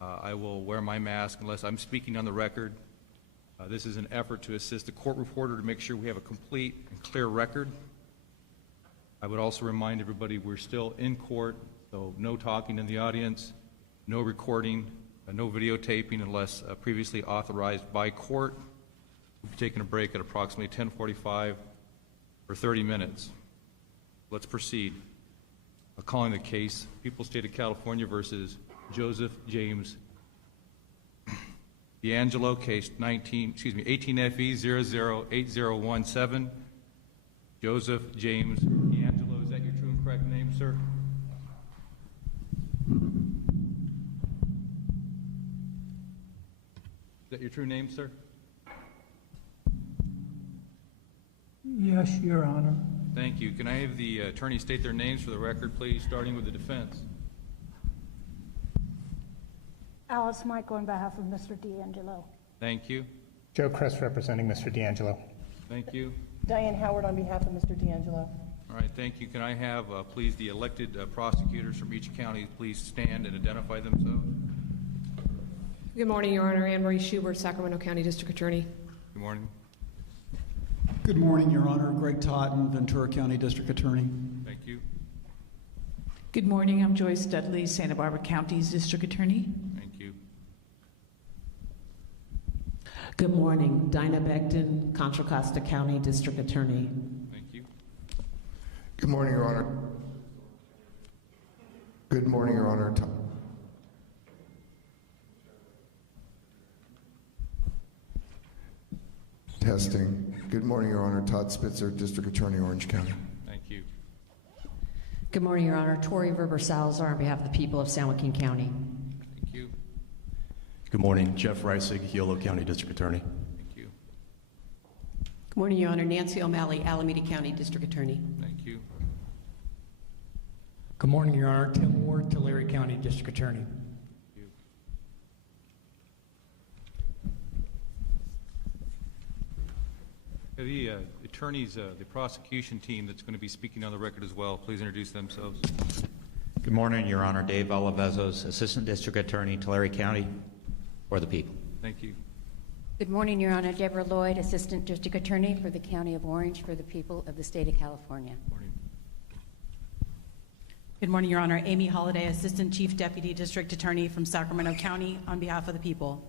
I will wear my mask unless I'm speaking on the record. This is an effort to assist the court reporter to make sure we have a complete and clear record. I would also remind everybody we're still in court, so no talking in the audience, no recording, no videotaping unless previously authorized by court. We'll be taking a break at approximately 10:45 for 30 minutes. Let's proceed. Calling the case, People's State of California versus Joseph James DeAngelo, case 18FE 008017. Joseph James DeAngelo, is that your true and correct name, sir? Is that your true name, sir? Yes, Your Honor. Thank you. Can I have the attorney state their names for the record, please, starting with the defense? Alice Michael on behalf of Mr. DeAngelo. Thank you. Joe Kress representing Mr. DeAngelo. Thank you. Diane Howard on behalf of Mr. DeAngelo. All right, thank you. Can I have, please, the elected prosecutors from each county please stand and identify themselves? Good morning, Your Honor. Anne Marie Schubert, Sacramento County District Attorney. Good morning. Good morning, Your Honor. Greg Totten, Ventura County District Attorney. Thank you. Good morning. I'm Joyce Dudley, Santa Barbara County's District Attorney. Thank you. Good morning. Dinah Becton, Contra Costa County District Attorney. Thank you. Good morning, Your Honor. Good morning, Your Honor. Testing. Good morning, Your Honor. Todd Spitzer, District Attorney, Orange County. Thank you. Good morning, Your Honor. Tori Verber Salazar on behalf of the people of San Joaquin County. Thank you. Good morning. Jeff Reisig, Yolo County District Attorney. Thank you. Good morning, Your Honor. Nancy O'Malley, Alameda County District Attorney. Thank you. Good morning, Your Honor. Tim Ward, Tulare County District Attorney. Thank you. The attorneys, the prosecution team that's going to be speaking on the record as well, please introduce themselves. Good morning, Your Honor. Dave Olavezos, Assistant District Attorney, Tulare County, for the people. Thank you. Good morning, Your Honor. Deborah Lloyd, Assistant District Attorney for the County of Orange for the people of the state of California. Morning. Good morning, Your Honor. Amy Holliday, Assistant Chief Deputy District Attorney from Sacramento County on behalf of the people.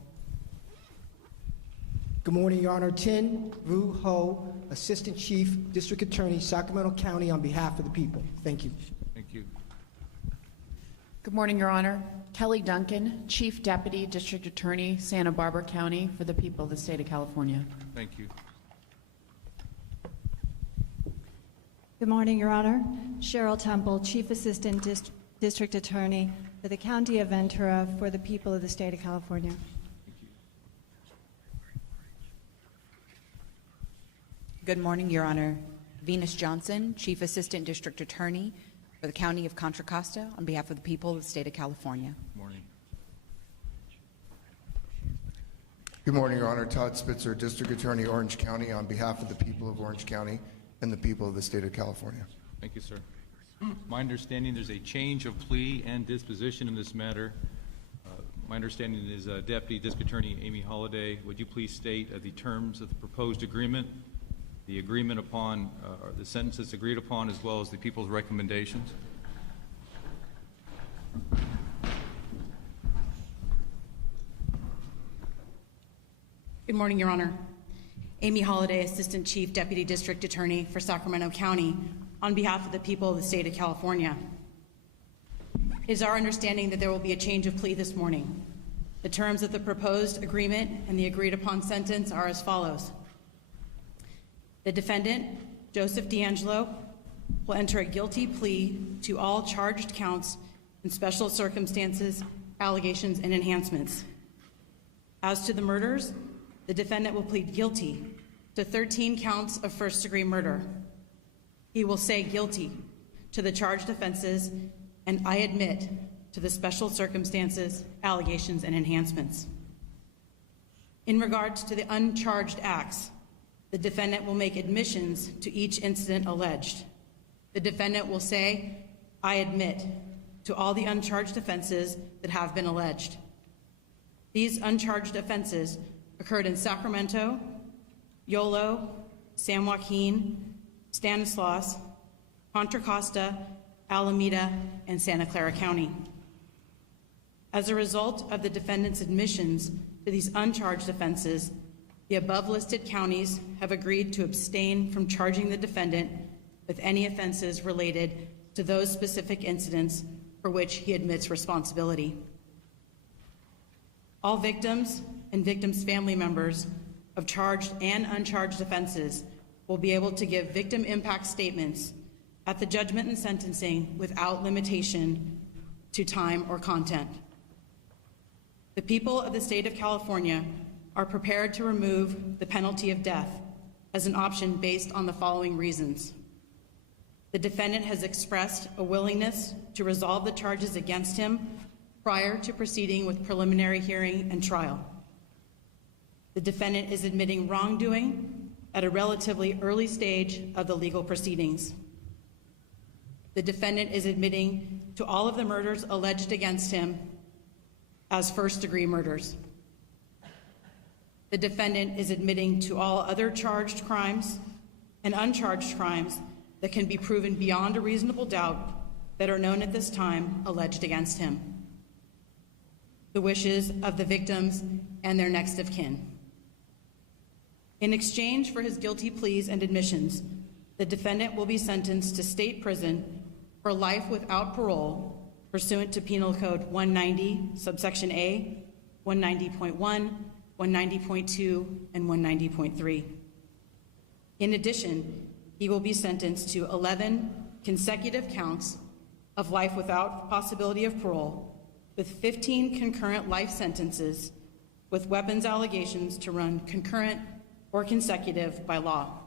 Good morning, Your Honor. Tin Vu Ho, Assistant Chief District Attorney, Sacramento County on behalf of the people. Thank you. Thank you. Good morning, Your Honor. Kelly Duncan, Chief Deputy District Attorney, Santa Barbara County for the people of the state of California. Thank you. Good morning, Your Honor. Cheryl Temple, Chief Assistant District Attorney for the County of Ventura for the people of the state of California. Good morning, Your Honor. Venus Johnson, Chief Assistant District Attorney for the County of Contra Costa on behalf of the people of the state of California. Morning. Good morning, Your Honor. Todd Spitzer, District Attorney, Orange County, on behalf of the people of Orange County and the people of the state of California. Thank you, sir. My understanding there's a change of plea and disposition in this matter. My understanding is Deputy District Attorney Amy Holliday, would you please state the terms of the proposed agreement, the agreement upon, or the sentences agreed upon, as well as the people's recommendations? Good morning, Your Honor. Amy Holliday, Assistant Chief Deputy District Attorney for Sacramento County on behalf of the people of the state of California. It is our understanding that there will be a change of plea this morning. The terms of the proposed agreement and the agreed upon sentence are as follows. The defendant, Joseph DeAngelo, will enter a guilty plea to all charged counts in special circumstances, allegations, and enhancements. As to the murders, the defendant will plead guilty to 13 counts of first-degree murder. He will say guilty to the charged offenses and I admit to the special circumstances, allegations, and enhancements. In regards to the uncharged acts, the defendant will make admissions to each incident alleged. The defendant will say, I admit to all the uncharged offenses that have been alleged. These uncharged offenses occurred in Sacramento, Yolo, San Joaquin, Stanislaus, Contra Costa, Alameda, and Santa Clara County. As a result of the defendant's admissions to these uncharged offenses, the above-listed counties have agreed to abstain from charging the defendant with any offenses related to those specific incidents for which he admits responsibility. All victims and victims' family members of charged and uncharged offenses will be able to give victim impact statements at the judgment and sentencing without limitation to time or content. The people of the state of California are prepared to remove the penalty of death as an option based on the following reasons. The defendant has expressed a willingness to resolve the charges against him prior to proceeding with preliminary hearing and trial. The defendant is admitting wrongdoing at a relatively early stage of the legal proceedings. The defendant is admitting to all of the murders alleged against him as first-degree murders. The defendant is admitting to all other charged crimes and uncharged crimes that can be proven beyond a reasonable doubt that are known at this time alleged against him. The wishes of the victims and their next of kin. In exchange for his guilty pleas and admissions, the defendant will be sentenced to state prison for life without parole pursuant to Penal Code 190, subsection A, 190.1, 190.2, and 190.3. In addition, he will be sentenced to 11 consecutive counts of life without possibility of parole, with 15 concurrent life sentences with weapons allegations to run concurrent or consecutive by law.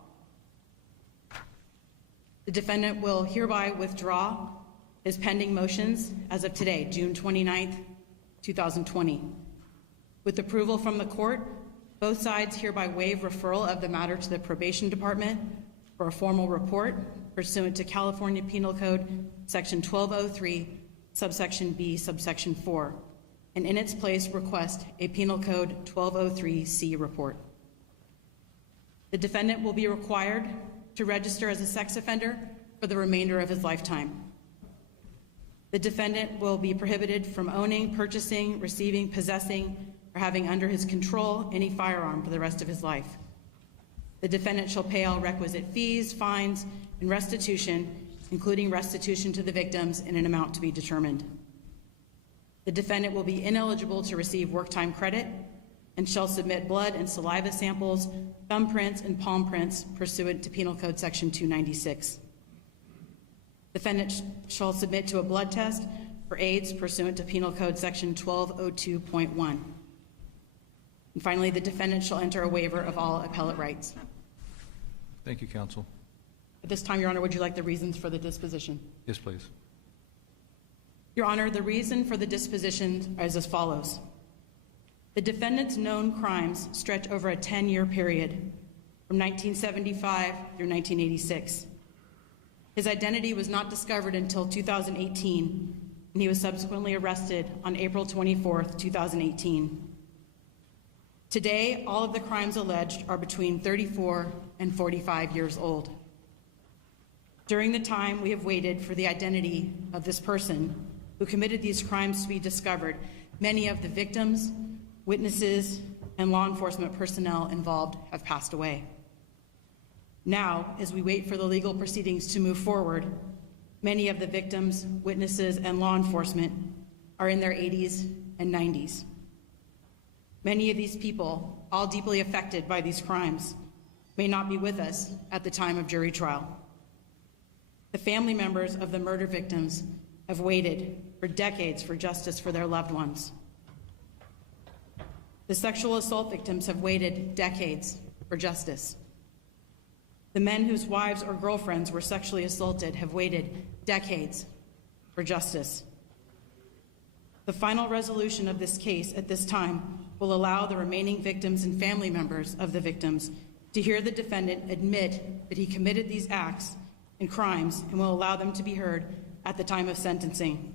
The defendant will hereby withdraw his pending motions as of today, June 29th, 2020. With approval from the court, both sides hereby waive referral of the matter to the probation department for a formal report pursuant to California Penal Code Section 1203, subsection B, subsection 4, and in its place request a Penal Code 1203C report. The defendant will be required to register as a sex offender for the remainder of his lifetime. The defendant will be prohibited from owning, purchasing, receiving, possessing, or having under his control any firearm for the rest of his life. The defendant shall pay all requisite fees, fines, and restitution, including restitution to the victims in an amount to be determined. The defendant will be ineligible to receive work time credit and shall submit blood and saliva samples, thumbprints, and palm prints pursuant to Penal Code Section 296. Defendant shall submit to a blood test for AIDS pursuant to Penal Code Section 1202.1. And finally, the defendant shall enter a waiver of all appellate rights. Thank you, counsel. At this time, Your Honor, would you like the reasons for the disposition? Yes, please. Your Honor, the reason for the disposition is as follows. The defendant's known crimes stretch over a 10-year period from 1975 through 1986. His identity was not discovered until 2018, and he was subsequently arrested on April 24th, 2018. Today, all of the crimes alleged are between 34 and 45 years old. During the time we have waited for the identity of this person who committed these crimes to be discovered, many of the victims, witnesses, and law enforcement personnel involved have passed away. Now, as we wait for the legal proceedings to move forward, many of the victims, witnesses, and law enforcement are in their 80s and 90s. Many of these people, all deeply affected by these crimes, may not be with us at the time of jury trial. The family members of the murder victims have waited for decades for justice for their loved ones. The sexual assault victims have waited decades for justice. The men whose wives or girlfriends were sexually assaulted have waited decades for justice. The final resolution of this case at this time will allow the remaining victims and family members of the victims to hear the defendant admit that he committed these acts and crimes and will allow them to be heard at the time of sentencing.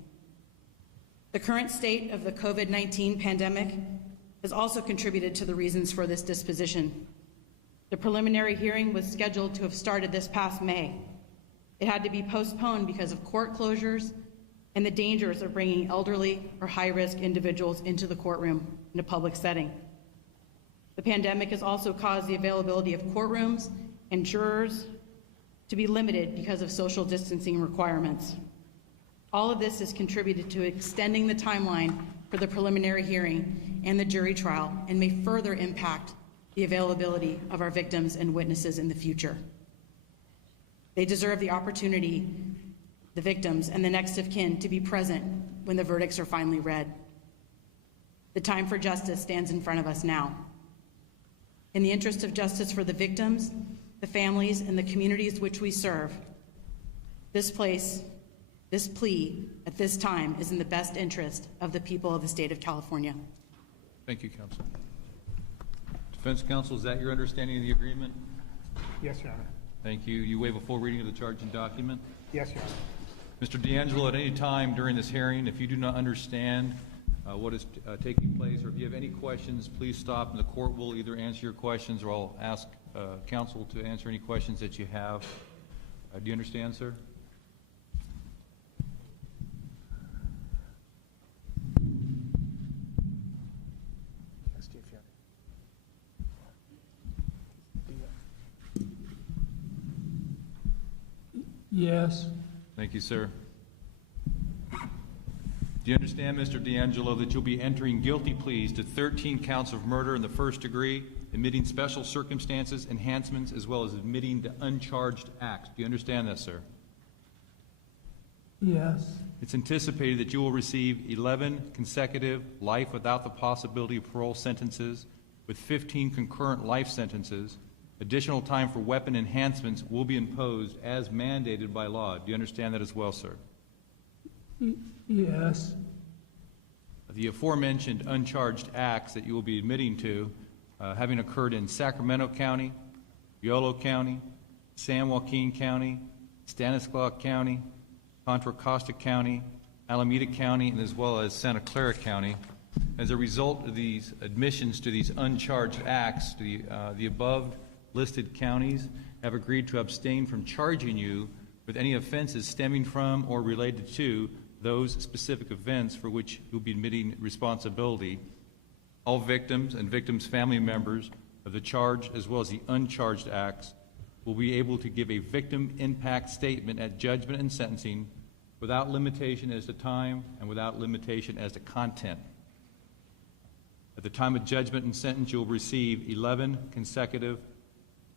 The current state of the COVID-19 pandemic has also contributed to the reasons for this disposition. The preliminary hearing was scheduled to have started this past May. It had to be postponed because of court closures and the dangers of bringing elderly or high-risk individuals into the courtroom in a public setting. The pandemic has also caused the availability of courtrooms and jurors to be limited because of social distancing requirements. All of this has contributed to extending the timeline for the preliminary hearing and the jury trial and may further impact the availability of our victims and witnesses in the future. They deserve the opportunity, the victims and the next of kin, to be present when the verdicts are finally read. The time for justice stands in front of us now. In the interest of justice for the victims, the families, and the communities which we serve, this plea at this time is in the best interest of the people of the state of California. Thank you, counsel. Defense counsel, is that your understanding of the agreement? Yes, Your Honor. Thank you. You waive a full reading of the charging document? Yes, Your Honor. Mr. DeAngelo, at any time during this hearing, if you do not understand what is taking place, or if you have any questions, please stop, and the court will either answer your questions or I'll ask counsel to answer any questions that you have. Do you understand, sir? Yes. Thank you, sir. Do you understand, Mr. DeAngelo, that you'll be entering guilty pleas to 13 counts of murder in the first degree, admitting special circumstances, enhancements, as well as admitting to uncharged acts? Do you understand that, sir? Yes. It's anticipated that you will receive 11 consecutive life without the possibility of parole sentences, with 15 concurrent life sentences. Additional time for weapon enhancements will be imposed as mandated by law. Do you understand that as well, sir? Yes. The aforementioned uncharged acts that you will be admitting to, having occurred in Sacramento County, Yolo County, San Joaquin County, Stanislaus County, Contra Costa County, Alameda County, and as well as Santa Clara County. As a result of these admissions to these uncharged acts, the above listed counties have agreed to abstain from charging you with any offenses stemming from or related to those specific events for which you'll be admitting responsibility. All victims and victims' family members of the charged as well as the uncharged acts will be able to give a victim impact statement at judgment and sentencing without limitation as to time and without limitation as to content. At the time of judgment and sentence, you'll receive 11 consecutive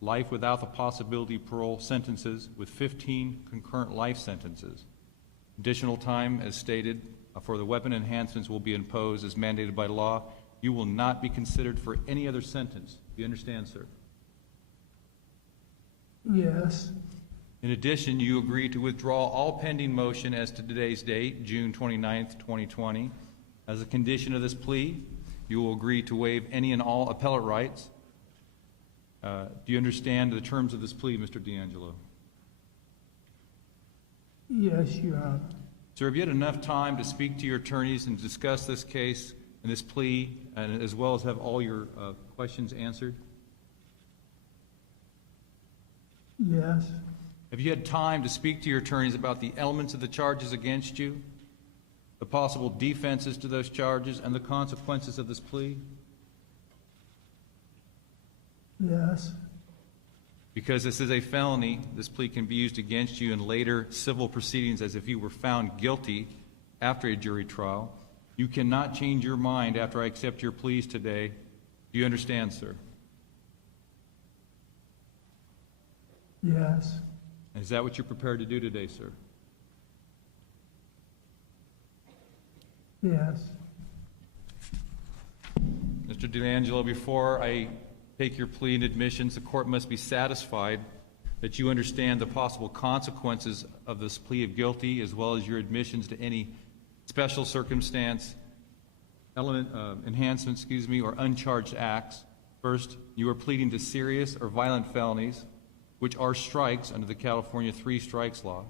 life without the possibility of parole sentences with 15 concurrent life sentences. Additional time, as stated, for the weapon enhancements will be imposed as mandated by law. You will not be considered for any other sentence. Do you understand, sir? Yes. In addition, you agree to withdraw all pending motion as to today's date, June 29th, 2020. As a condition of this plea, you will agree to waive any and all appellate rights. Do you understand the terms of this plea, Mr. DeAngelo? Yes, Your Honor. Sir, have you had enough time to speak to your attorneys and discuss this case and this plea, and as well as have all your questions answered? Yes. Have you had time to speak to your attorneys about the elements of the charges against you, the possible defenses to those charges, and the consequences of this plea? Yes. Because this is a felony, this plea can be used against you in later civil proceedings as if you were found guilty after a jury trial. You cannot change your mind after I accept your pleas today. Do you understand, sir? Yes. And is that what you're prepared to do today, sir? Yes. Mr. DeAngelo, before I take your plea and admissions, the court must be satisfied that you understand the possible consequences of this plea of guilty, as well as your admissions to any special circumstance, enhancement, or uncharged acts. First, you are pleading to serious or violent felonies, which are strikes under the California 3 Strikes Law,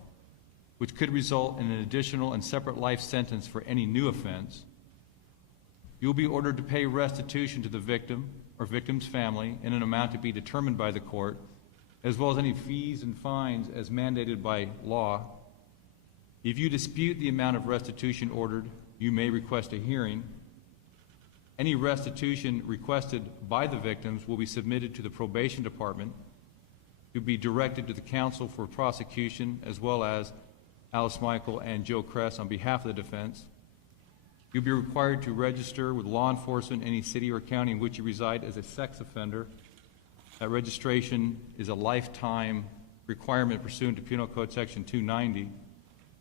which could result in an additional and separate life sentence for any new offense. You will be ordered to pay restitution to the victim or victim's family in an amount to be determined by the court, as well as any fees and fines as mandated by law. If you dispute the amount of restitution ordered, you may request a hearing. Any restitution requested by the victims will be submitted to the probation department, to be directed to the counsel for prosecution, as well as Alice Michael and Joe Kress on behalf of the defense. You'll be required to register with law enforcement in any city or county in which you reside as a sex offender. That registration is a lifetime requirement pursuant to Penal Code Section 290.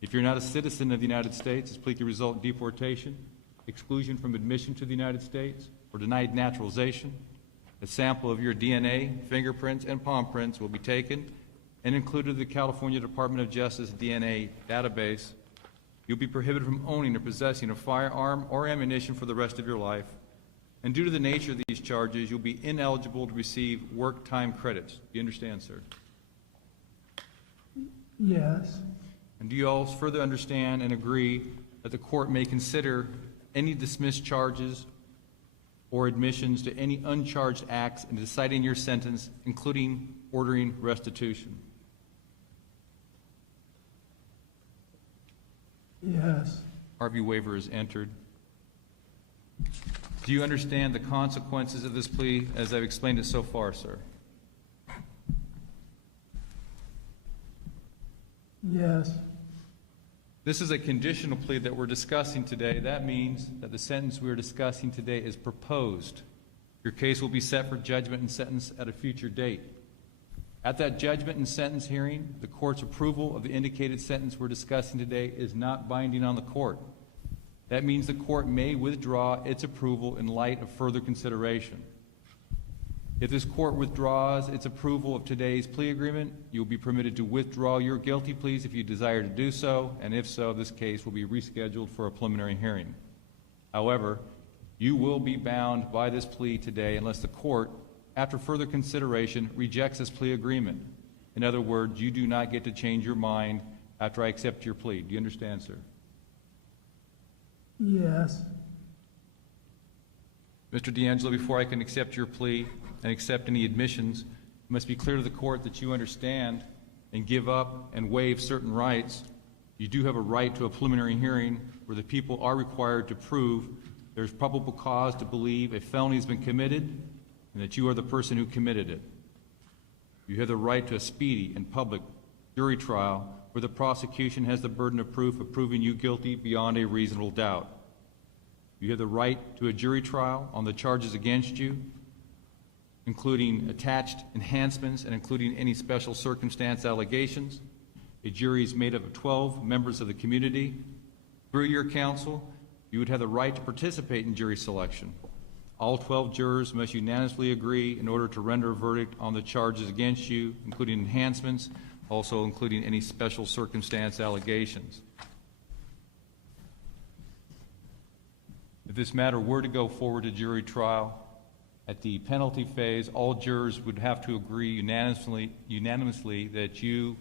If you're not a citizen of the United States, this plea could result in deportation, exclusion from admission to the United States, or denied naturalization. A sample of your DNA, fingerprints, and palm prints will be taken and included in the California Department of Justice DNA database. You'll be prohibited from owning or possessing a firearm or ammunition for the rest of your life. And due to the nature of these charges, you'll be ineligible to receive work time credits. Do you understand, sir? Yes. And do you all further understand and agree that the court may consider any dismissed charges or admissions to any uncharged acts in deciding your sentence, including ordering restitution? Yes. Harvey waiver is entered. Do you understand the consequences of this plea as I've explained it so far, sir? Yes. This is a conditional plea that we're discussing today. That means that the sentence we're discussing today is proposed. Your case will be set for judgment and sentence at a future date. At that judgment and sentence hearing, the court's approval of the indicated sentence we're discussing today is not binding on the court. That means the court may withdraw its approval in light of further consideration. If this court withdraws its approval of today's plea agreement, you will be permitted to withdraw your guilty pleas if you desire to do so, and if so, this case will be rescheduled for a preliminary hearing. However, you will be bound by this plea today unless the court, after further consideration, rejects this plea agreement. In other words, you do not get to change your mind after I accept your plea. Do you understand, sir? Yes. Mr. DeAngelo, before I can accept your plea and accept any admissions, it must be clear to the court that you understand and give up and waive certain rights. You do have a right to a preliminary hearing where the people are required to prove there's probable cause to believe a felony has been committed and that you are the person who committed it. You have the right to a speedy and public jury trial where the prosecution has the burden of proof of proving you guilty beyond a reasonable doubt. You have the right to a jury trial on the charges against you, including attached enhancements and including any special circumstance allegations. A jury is made up of 12 members of the community. Through your counsel, you would have the right to participate in jury selection. All 12 jurors must unanimously agree in order to render a verdict on the charges against you, including enhancements, also including any special circumstance allegations. If this matter were to go forward to jury trial, at the penalty phase, all jurors would have to agree unanimously that you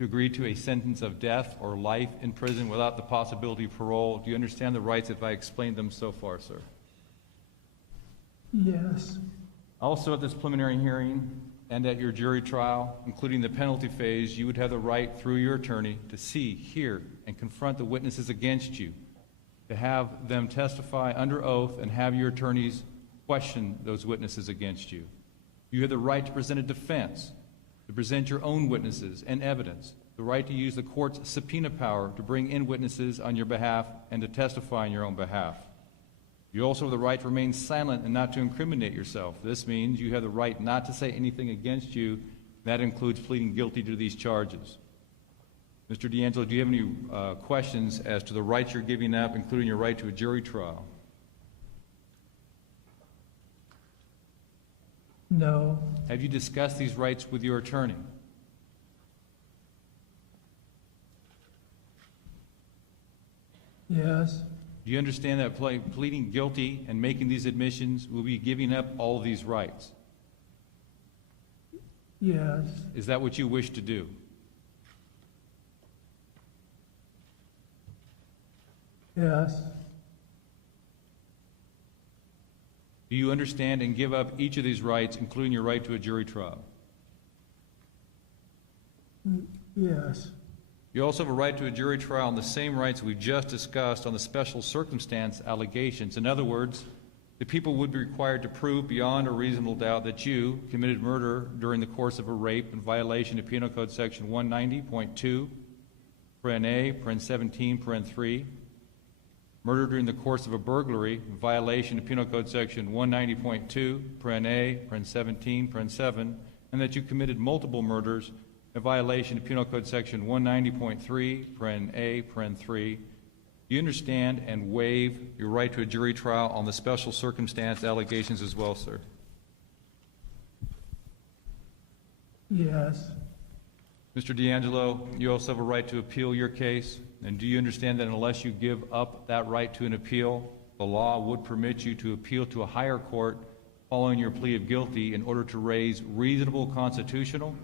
agree to a sentence of death or life in prison without the possibility of parole. Do you understand the rights if I explained them so far, sir? Yes. Also, at this preliminary hearing and at your jury trial, including the penalty phase, you would have the right through your attorney to see, hear, and confront the witnesses against you, to have them testify under oath and have your attorneys question those witnesses against you. You have the right to present a defense, to present your own witnesses and evidence, the right to use the court's subpoena power to bring in witnesses on your behalf and to testify on your own behalf. You also have the right to remain silent and not to incriminate yourself. This means you have the right not to say anything against you. That includes pleading guilty to these charges. Mr. DeAngelo, do you have any questions as to the rights you're giving up, including your right to a jury trial? No. Have you discussed these rights with your attorney? Yes. Do you understand that pleading guilty and making these admissions will be giving up all of these rights? Yes. Is that what you wish to do? Yes. Do you understand and give up each of these rights, including your right to a jury trial? Yes. You also have a right to a jury trial on the same rights we just discussed on the special circumstance allegations. In other words, the people would be required to prove beyond a reasonable doubt that you committed murder during the course of a rape in violation of Penal Code Section 190.2, paren A, paren 17, paren 3, murder during the course of a burglary in violation of Penal Code Section 190.2, paren A, paren 17, paren 7, and that you committed multiple murders in violation of Penal Code Section 190.3, paren A, paren 3. Do you understand and waive your right to a jury trial on the special circumstance allegations as well, sir? Yes. Mr. DeAngelo, you also have a right to appeal your case. And do you understand that unless you give up that right to an appeal, the law would permit you to appeal to a higher court following your plea of guilty in order to raise reasonable constitutional,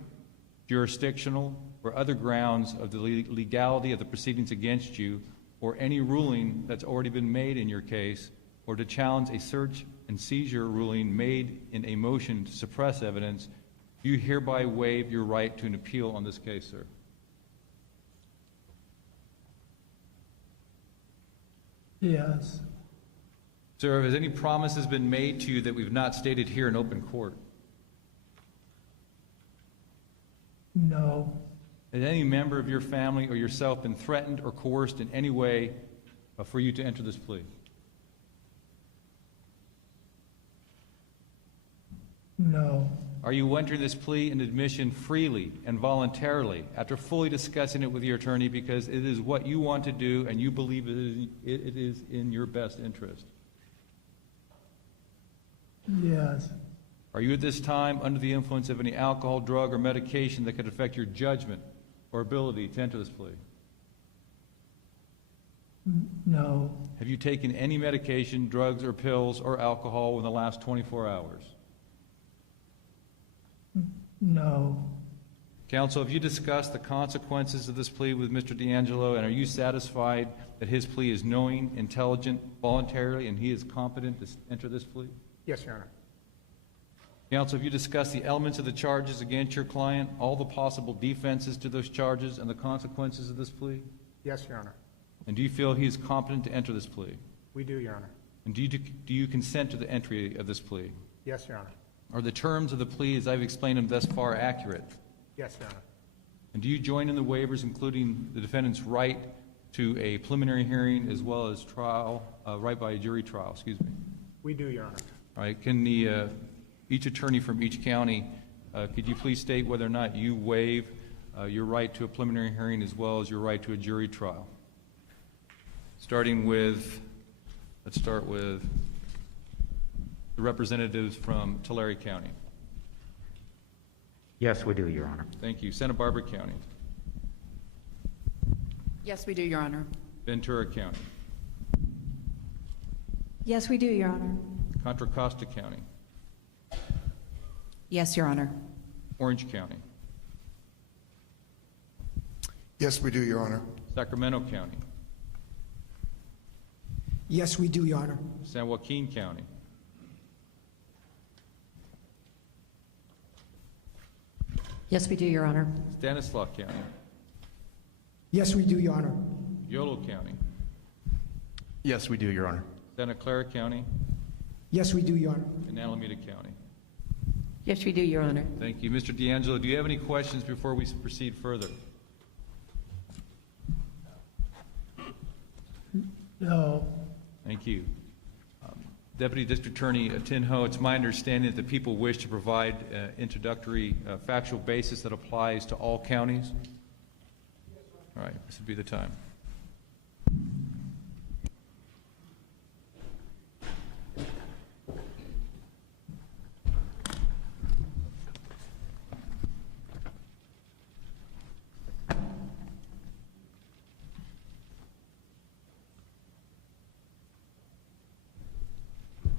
jurisdictional, or other grounds of the legality of the proceedings against you, or any ruling that's already been made in your case, or to challenge a search and seizure ruling made in a motion to suppress evidence? Do you hereby waive your right to an appeal on this case, sir? Yes. Sir, has any promises been made to you that we've not stated here in open court? No. Has any member of your family or yourself been threatened or coerced in any way for you to enter this plea? No. Are you entering this plea and admission freely and voluntarily after fully discussing it with your attorney because it is what you want to do and you believe it is in your best interest? Yes. Are you at this time under the influence of any alcohol, drug, or medication that could affect your judgment or ability to enter this plea? No. Have you taken any medication, drugs, or pills, or alcohol in the last 24 hours? No. Counsel, have you discussed the consequences of this plea with Mr. DeAngelo, and are you satisfied that his plea is knowing, intelligent, voluntary, and he is competent to enter this plea? Yes, Your Honor. Counsel, have you discussed the elements of the charges against your client, all the possible defenses to those charges, and the consequences of this plea? Yes, Your Honor. And do you feel he is competent to enter this plea? We do, Your Honor. And do you consent to the entry of this plea? Yes, Your Honor. Are the terms of the plea, as I've explained them thus far, accurate? Yes, Your Honor. And do you join in the waivers, including the defendant's right to a preliminary hearing as well as trial, right by a jury trial, excuse me? We do, Your Honor. All right, can each attorney from each county, could you please state whether or not you waive your right to a preliminary hearing as well as your right to a jury trial? Starting with, let's start with the representatives from Tulare County. Yes, we do, Your Honor. Thank you. Santa Barbara County. Yes, we do, Your Honor. Ventura County. Yes, we do, Your Honor. Contra Costa County. Yes, Your Honor. Orange County. Yes, we do, Your Honor. Sacramento County. Yes, we do, Your Honor. San Joaquin County. Yes, we do, Your Honor. Stanislaus County. Yes, we do, Your Honor. Yolo County. Yes, we do, Your Honor. Santa Clara County. Yes, we do, Your Honor. And Alameda County. Yes, we do, Your Honor. Thank you. Mr. DeAngelo, do you have any questions before we proceed further? No. Thank you. Deputy District Attorney Tin Ho, it's my understanding that the people wish to provide introductory factual basis that applies to all counties. All right, this would be the time.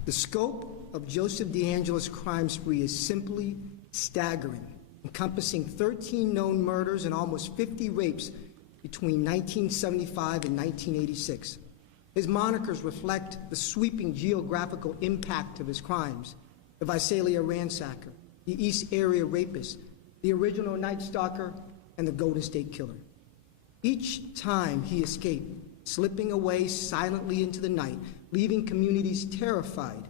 The scope of Joseph DeAngelo's crime spree is simply staggering, encompassing 13 known murders and almost 50 rapes between 1975 and 1986. His monikers reflect the sweeping geographical impact of his crimes: the Visalia ransacker, the East Area rapist, the original Night Stalker, and the Golden State Killer. Each time he escaped, slipping away silently into the night, leaving communities terrified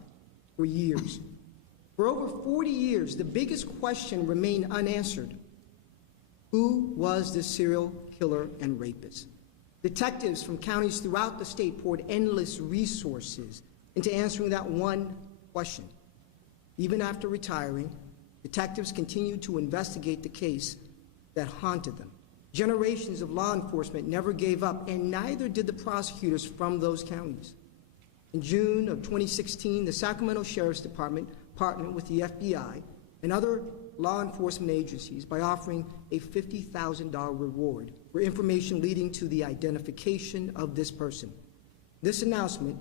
for years. For over 40 years, the biggest question remained unanswered: who was the serial killer and rapist? Detectives from counties throughout the state poured endless resources into answering that one question. Even after retiring, detectives continued to investigate the case that haunted them. Generations of law enforcement never gave up, and neither did the prosecutors from those counties. In June of 2016, the Sacramento Sheriff's Department partnered with the FBI and other law enforcement agencies by offering a $50,000 reward for information leading to the identification of this person. This announcement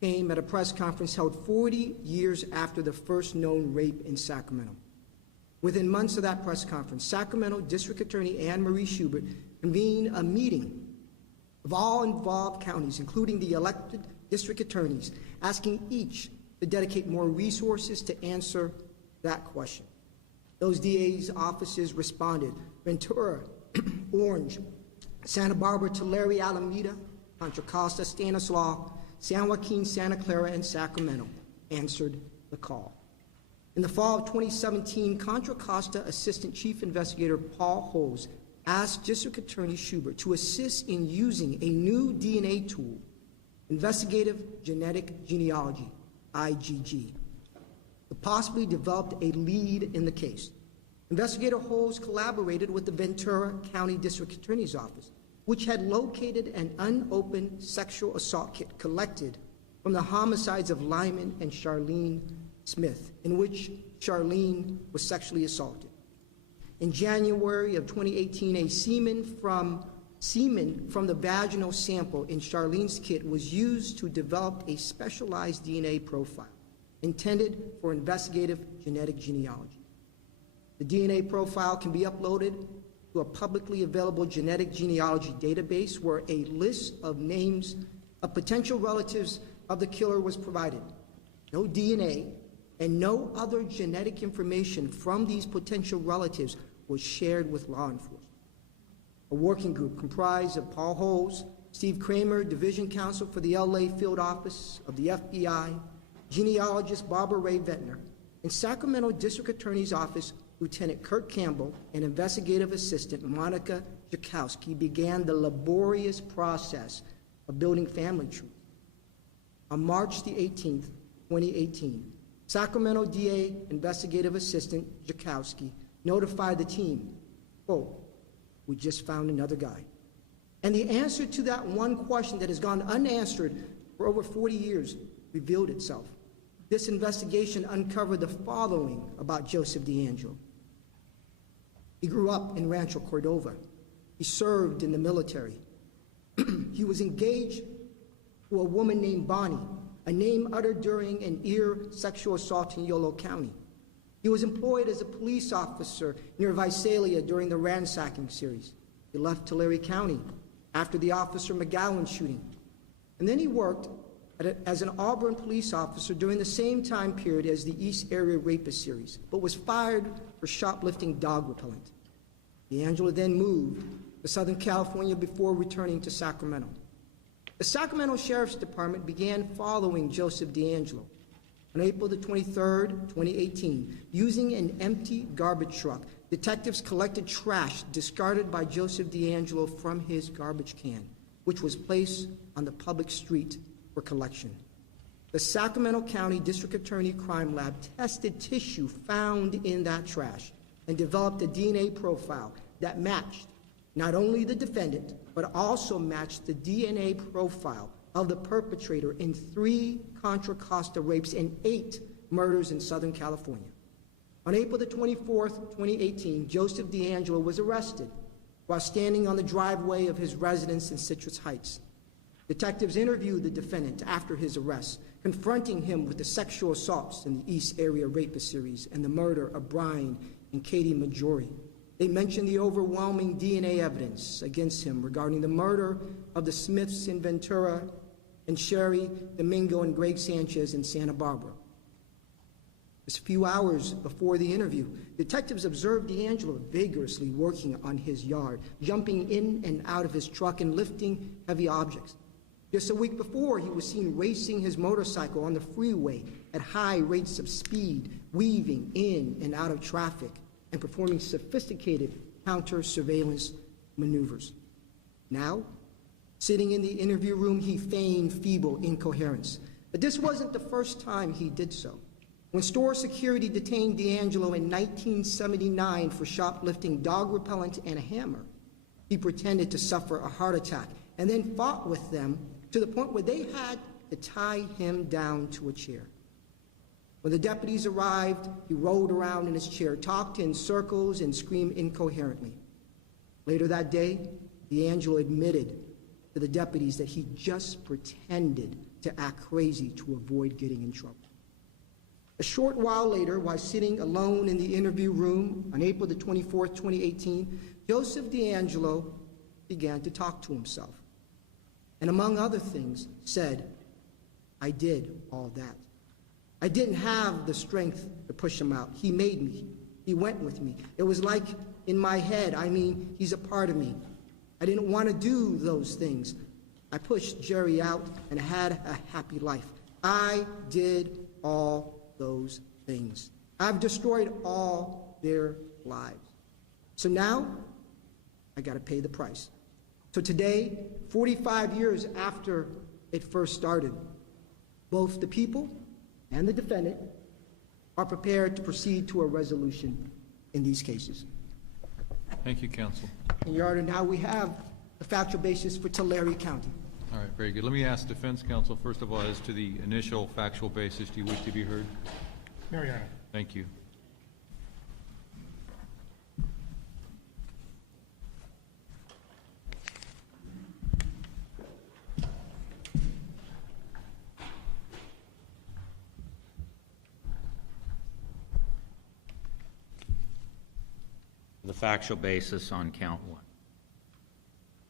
came at a press conference held 40 years after the first known rape in Sacramento. Within months of that press conference, Sacramento District Attorney Anne Marie Schubert convened a meeting of all involved counties, including the elected district attorneys, asking each to dedicate more resources to answer that question. Those DA's offices responded: Ventura, Orange, Santa Barbara, Tulare, Alameda, Contra Costa, Stanislaus, San Joaquin, Santa Clara, and Sacramento answered the call. In the fall of 2017, Contra Costa Assistant Chief Investigator Paul Holes asked District Attorney Schubert to assist in using a new DNA tool, Investigative Genetic Genealogy, IgG, to possibly develop a lead in the case. Investigator Holes collaborated with the Ventura County District Attorney's Office, which had located an unopened sexual assault kit collected from the homicides of Lyman and Charlene Smith, in which Charlene was sexually assaulted. In January of 2018, a semen from the vaginal sample in Charlene's kit was used to develop a specialized DNA profile intended for investigative genetic genealogy. The DNA profile can be uploaded to a publicly available genetic genealogy database where a list of names of potential relatives of the killer was provided. No DNA and no other genetic information from these potential relatives was shared with law enforcement. A working group comprised of Paul Holes, Steve Kramer, Division Counsel for the LA Field Office of the FBI, genealogist Barbara Ray Ventnor, and Sacramento District Attorney's Office Lieutenant Kurt Campbell and Investigative Assistant Monica Jakowski began the laborious process of building family trees. On March the 18th, 2018, Sacramento DA Investigative Assistant Jakowski notified the team, quote, "We just found another guy." And the answer to that one question that has gone unanswered for over 40 years revealed itself. This investigation uncovered the following about Joseph DeAngelo. He grew up in Rancho Cordova. He served in the military. He was engaged to a woman named Bonnie, a name uttered during an ear sexual assault in Yolo County. He was employed as a police officer near Visalia during the ransacking series. He left Tulare County after the Officer McGowan shooting. And then he worked as an Auburn police officer during the same time period as the East Area Rapist series, but was fired for shoplifting dog repellent. DeAngelo then moved to Southern California before returning to Sacramento. The Sacramento Sheriff's Department began following Joseph DeAngelo. On April the 23rd, 2018, using an empty garbage truck, detectives collected trash discarded by Joseph DeAngelo from his garbage can, which was placed on the public street for collection. The Sacramento County District Attorney Crime Lab tested tissue found in that trash and developed a DNA profile that matched not only the defendant, but also matched the DNA profile of the perpetrator in 3 Contra Costa rapes and 8 murders in Southern California. On April the 24th, 2018, Joseph DeAngelo was arrested while standing on the driveway of his residence in Citrus Heights. Detectives interviewed the defendant after his arrest, confronting him with the sexual assaults in the East Area Rapist series and the murder of Brian and Katie Majori. They mentioned the overwhelming DNA evidence against him regarding the murder of the Smiths in Ventura and Sherry Domingo and Greg Sanchez in Santa Barbara. Just a few hours before the interview, detectives observed DeAngelo vigorously working on his yard, jumping in and out of his truck and lifting heavy objects. Just a week before, he was seen racing his motorcycle on the freeway at high rates of speed, weaving in and out of traffic, and performing sophisticated counter-surveillance maneuvers. Now, sitting in the interview room, he feigned feeble incoherence. But this wasn't the first time he did so. When store security detained DeAngelo in 1979 for shoplifting dog repellent and a hammer, he pretended to suffer a heart attack and then fought with them to the point where they had to tie him down to a chair. When the deputies arrived, he rolled around in his chair, talked in circles, and screamed incoherently. Later that day, DeAngelo admitted to the deputies that he just pretended to act crazy to avoid getting in trouble. A short while later, while sitting alone in the interview room on April the 24th, 2018, Joseph DeAngelo began to talk to himself. And among other things, said, "I did all that. I didn't have the strength to push him out. He made me. He went with me. It was like in my head. I mean, he's a part of me. I didn't want to do those things. I pushed Jerry out and had a happy life. I did all those things. I've destroyed all their lives. So now, I got to pay the price." So today, 45 years after it first started, both the people and the defendant are prepared to proceed to a resolution in these cases. Thank you, counsel. And Your Honor, now we have the factual basis for Tulare County. All right, very good. Let me ask defense counsel, first of all, as to the initial factual basis, do you wish to be heard? No, Your Honor. Thank you. The factual basis on count one.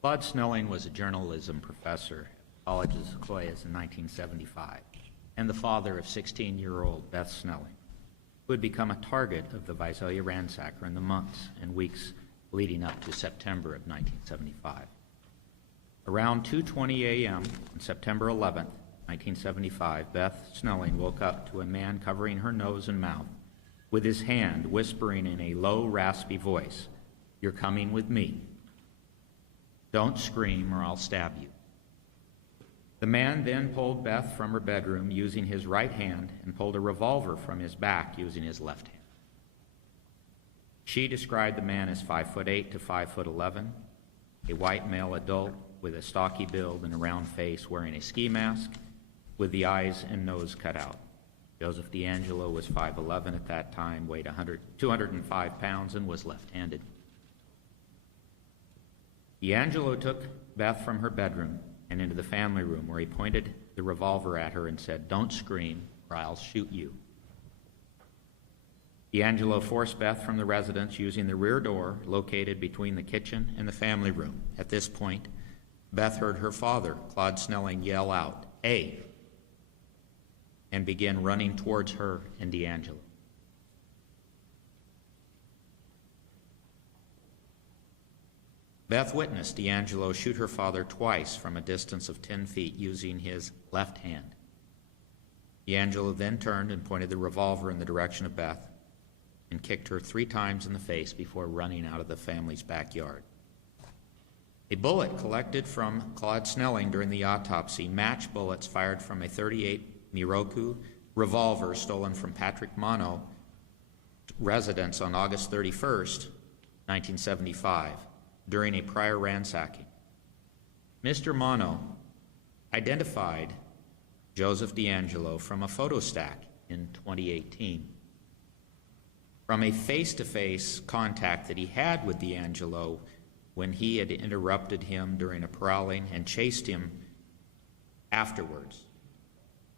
Claude Snelling was a journalism professor at the College of Sequoias in 1975 and the father of 16-year-old Beth Snelling, who had become a target of the Visalia ransacker in the months and weeks leading up to September of 1975. Around 2:20 a.m. on September 11, 1975, Beth Snelling woke up to a man covering her nose and mouth with his hand whispering in a low, raspy voice, "You're coming with me. Don't scream or I'll stab you." The man then pulled Beth from her bedroom using his right hand and pulled a revolver from his back using his left hand. She described the man as 5'8" to 5'11", a white male adult with a stocky build and a round face, wearing a ski mask with the eyes and nose cut out. Joseph DeAngelo was 5'11" at that time, weighed 205 pounds, and was left-handed. DeAngelo took Beth from her bedroom and into the family room, where he pointed the revolver at her and said, "Don't scream or I'll shoot you." DeAngelo forced Beth from the residence using the rear door located between the kitchen and the family room. At this point, Beth heard her father, Claude Snelling, yell out, "Hey!" and began running towards her and DeAngelo. Beth witnessed DeAngelo shoot her father twice from a distance of 10 feet using his left hand. DeAngelo then turned and pointed the revolver in the direction of Beth and kicked her 3 times in the face before running out of the family's backyard. A bullet collected from Claude Snelling during the autopsy matched bullets fired from a .38 Miroku revolver stolen from Patrick Mono's residence on August 31st, 1975, during a prior ransacking. Mr. Mono identified Joseph DeAngelo from a photo stack in 2018. From a face-to-face contact that he had with DeAngelo when he had interrupted him during a prowling and chased him afterwards.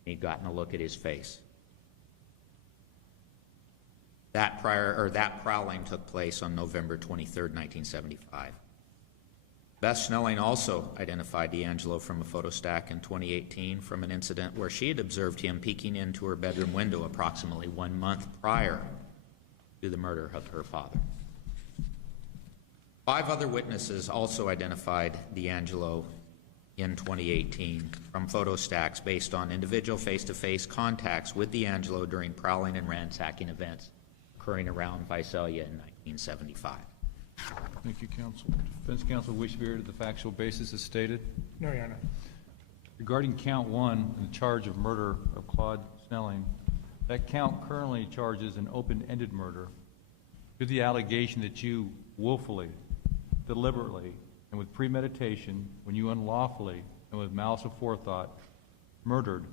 He'd gotten a look at his face. That prowling took place on November 23rd, 1975. Beth Snelling also identified DeAngelo from a photo stack in 2018 from an incident where she had observed him peeking into her bedroom window approximately 1 month prior to the murder of her father. 5 other witnesses also identified DeAngelo in 2018 from photo stacks based on individual face-to-face contacts with DeAngelo during prowling and ransacking events occurring around Visalia in 1975. Thank you, counsel. Defense counsel wish to be heard at the factual basis as stated. No, Your Honor. Regarding count 1, the charge of murder of Claude Snelling, that count currently charges an open-ended murder to the allegation that you willfully, deliberately, and with premeditation, when you unlawfully and with malice aforethought murdered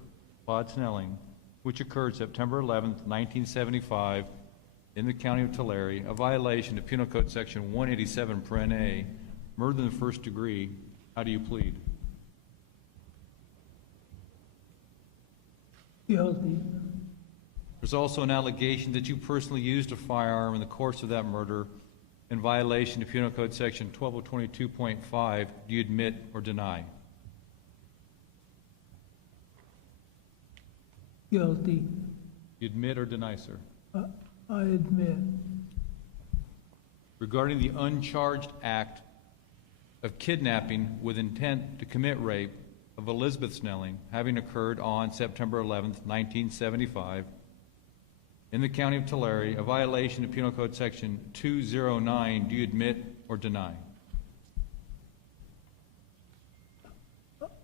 Claude Snelling, which occurred September 11th, 1975, in the county of Tulare, a violation of Penal Code Section 187, paren A, murder in the first degree. How do you plead? Guilty. There's also an allegation that you personally used a firearm in the course of that murder in violation of Penal Code Section 12022.5. Do you admit or deny? Guilty. You admit or deny, sir? I admit. Regarding the uncharged act of kidnapping with intent to commit rape of Elizabeth Snelling, having occurred on September 11th, 1975, in the county of Tulare, a violation of Penal Code Section 209, do you admit or deny?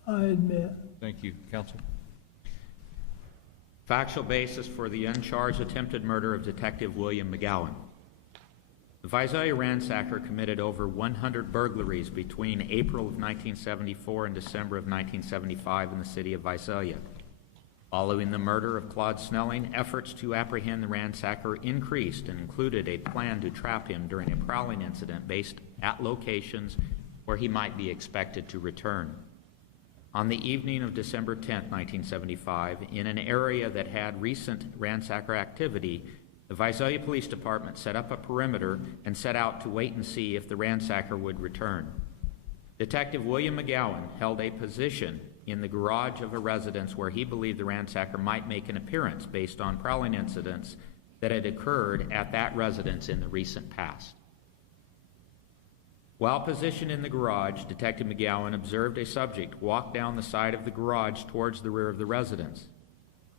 I admit. Thank you. Counsel. Factual basis for the uncharged attempted murder of Detective William McGowan. The Visalia ransacker committed over 100 burglaries between April of 1974 and December of 1975 in the city of Visalia. Following the murder of Claude Snelling, efforts to apprehend the ransacker increased and included a plan to trap him during a prowling incident based at locations where he might be expected to return. On the evening of December 10, 1975, in an area that had recent ransacker activity, the Visalia Police Department set up a perimeter and set out to wait and see if the ransacker would return. Detective William McGowan held a position in the garage of a residence where he believed the ransacker might make an appearance based on prowling incidents that had occurred at that residence in the recent past. While positioned in the garage, Detective McGowan observed a subject walk down the side of the garage towards the rear of the residence.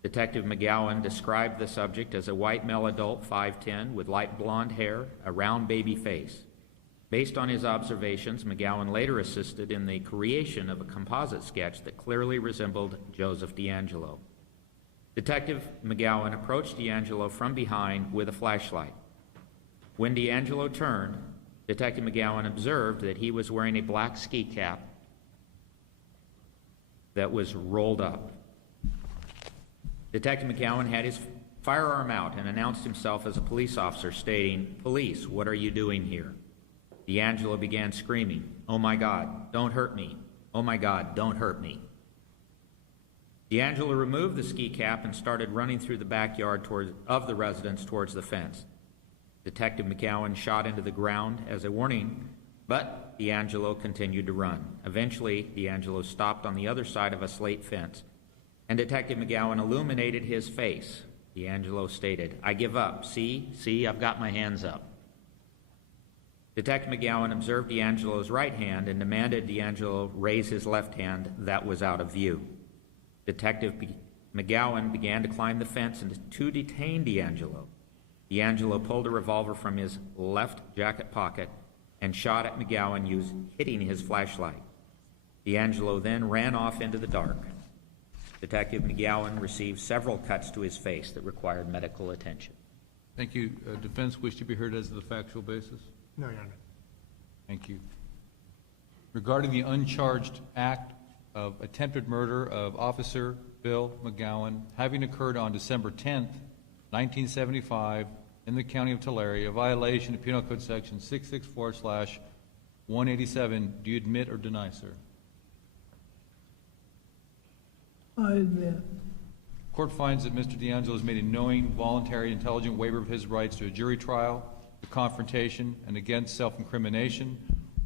Detective McGowan described the subject as a white male adult, 5'10", with light blonde hair, a round baby face. Based on his observations, McGowan later assisted in the creation of a composite sketch that clearly resembled Joseph DeAngelo. Detective McGowan approached DeAngelo from behind with a flashlight. When DeAngelo turned, Detective McGowan observed that he was wearing a black ski cap that was rolled up. Detective McGowan had his firearm out and announced himself as a police officer, stating, "Police, what are you doing here?" DeAngelo began screaming, "Oh my God, don't hurt me. Oh my God, don't hurt me." DeAngelo removed the ski cap and started running through the backyard of the residence towards the fence. Detective McGowan shot into the ground as a warning, but DeAngelo continued to run. Eventually, DeAngelo stopped on the other side of a slate fence, and Detective McGowan illuminated his face. DeAngelo stated, "I give up. See, I've got my hands up." Detective McGowan observed DeAngelo's right hand and demanded DeAngelo raise his left hand that was out of view. Detective McGowan began to climb the fence and to detain DeAngelo. DeAngelo pulled a revolver from his left jacket pocket and shot at McGowan, hitting his flashlight. DeAngelo then ran off into the dark. Detective McGowan received several cuts to his face that required medical attention. Thank you. Defense wish to be heard as to the factual basis? No, Your Honor. Thank you. Regarding the uncharged act of attempted murder of Officer Bill McGowan, having occurred on December 10th, 1975, in the county of Tulare, a violation of Penal Code Section 664/187, do you admit or deny, sir? I admit. Court finds that Mr. DeAngelo has made a knowing, voluntary, intelligent waiver of his rights to a jury trial, to confrontation, and against self-incrimination.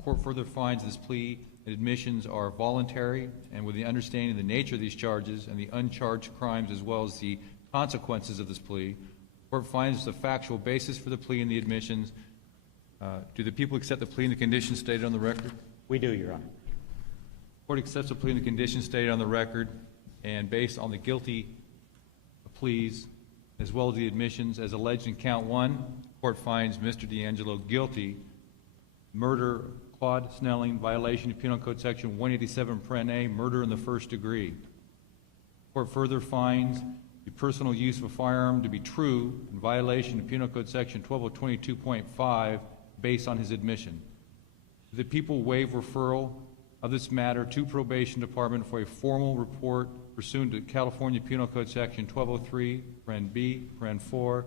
court further finds this plea and admissions are voluntary, and with the understanding of the nature of these charges and the uncharged crimes as well as the consequences of this plea, the court finds the factual basis for the plea and the admissions. Do the people accept the plea and the conditions stated on the record? We do, Your Honor. The court accepts the plea and the conditions stated on the record, and based on the guilty pleas as well as the admissions as alleged in count 1, the court finds Mr. DeAngelo guilty murder, Claude Snelling, violation of Penal Code Section 187, Paren A, murder in the first degree. The court further finds the personal use of a firearm to be true in violation of Penal Code Section 12022.5 based on his admission. The people waive referral of this matter to Probation Department for a formal report pursuant to California Penal Code Section 1203, Paren B, Paren 4,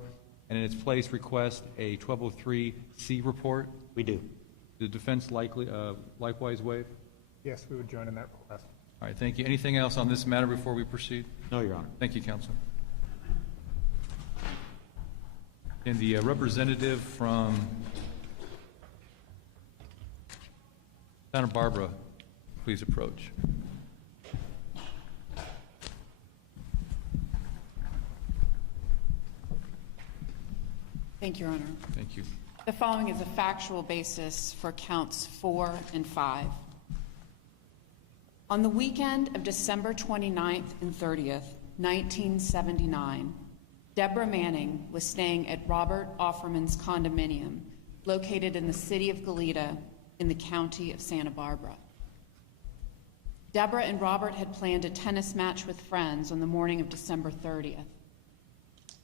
and in its place request a 1203C report. We do. The defense likewise waive? Yes, we would join in that request. All right, thank you. Anything else on this matter before we proceed? No, Your Honor. Thank you, counsel. And the representative from Santa Barbara, please approach. Thank you, Your Honor. Thank you. The following is a factual basis for counts 4 and 5. On the weekend of December 29th and 30th, 1979, Deborah Manning was staying at Robert Offerman's condominium located in the city of Goleta in the county of Santa Barbara. Deborah and Robert had planned a tennis match with friends on the morning of December 30th.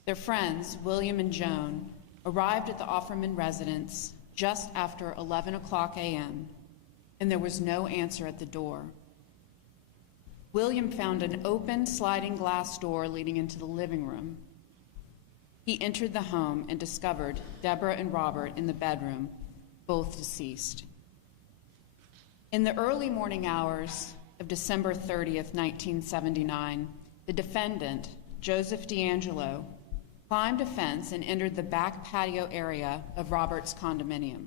Their friends, William and Joan, arrived at the Offerman residence just after 11 o'clock a.m., and there was no answer at the door. William found an open sliding glass door leading into the living room. He entered the home and discovered Deborah and Robert in the bedroom, both deceased. In the early morning hours of December 30th, 1979, the defendant, Joseph DeAngelo, climbed a fence and entered the back patio area of Robert's condominium.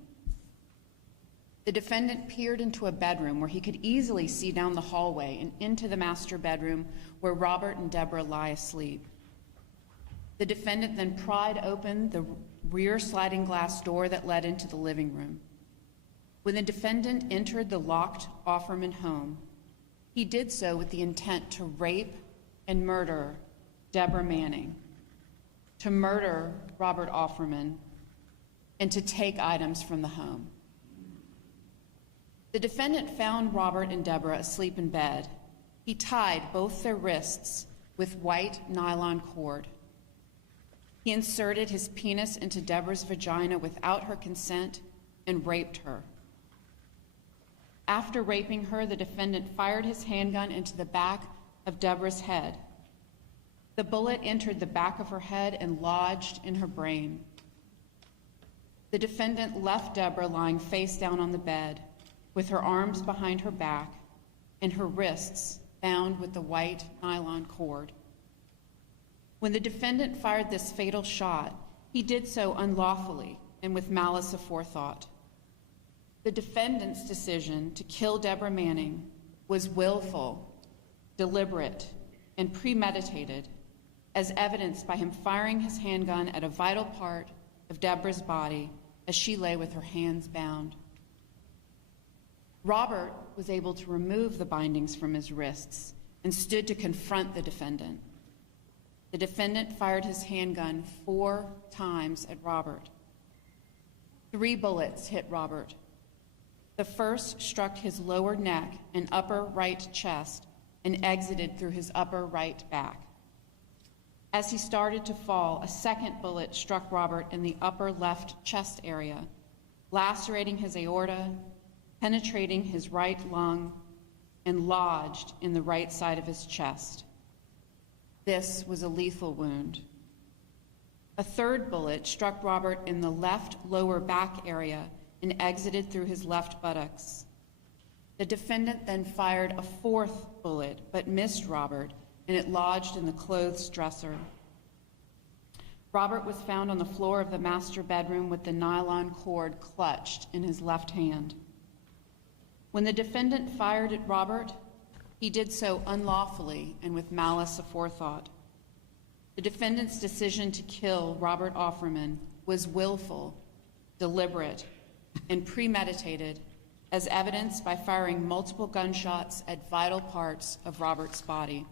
The defendant peered into a bedroom where he could easily see down the hallway and into the master bedroom where Robert and Deborah lie asleep. The defendant then pried open the rear sliding glass door that led into the living room. When the defendant entered the locked Offerman home, he did so with the intent to rape and murder Deborah Manning, to murder Robert Offerman, and to take items from the home. The defendant found Robert and Deborah asleep in bed. He tied both their wrists with white nylon cord. He inserted his penis into Deborah's vagina without her consent and raped her. After raping her, the defendant fired his handgun into the back of Deborah's head. The bullet entered the back of her head and lodged in her brain. The defendant left Deborah lying face down on the bed with her arms behind her back and her wrists bound with the white nylon cord. When the defendant fired this fatal shot, he did so unlawfully and with malice aforethought. The defendant's decision to kill Deborah Manning was willful, deliberate, and premeditated, as evidenced by him firing his handgun at a vital part of Deborah's body as she lay with her hands bound. Robert was able to remove the bindings from his wrists and stood to confront the defendant. The defendant fired his handgun 4 times at Robert. 3 bullets hit Robert. The first struck his lower neck and upper right chest and exited through his upper right back. As he started to fall, a second bullet struck Robert in the upper left chest area, lacerating his aorta, penetrating his right lung, and lodged in the right side of his chest. This was a lethal wound. A third bullet struck Robert in the left lower back area and exited through his left buttocks. The defendant then fired a 4th bullet, but missed Robert, and it lodged in the clothes dresser. Robert was found on the floor of the master bedroom with the nylon cord clutched in his left hand. When the defendant fired at Robert, he did so unlawfully and with malice aforethought. The defendant's decision to kill Robert Offerman was willful, deliberate, and premeditated, as evidenced by firing multiple gunshots at vital parts of Robert's body.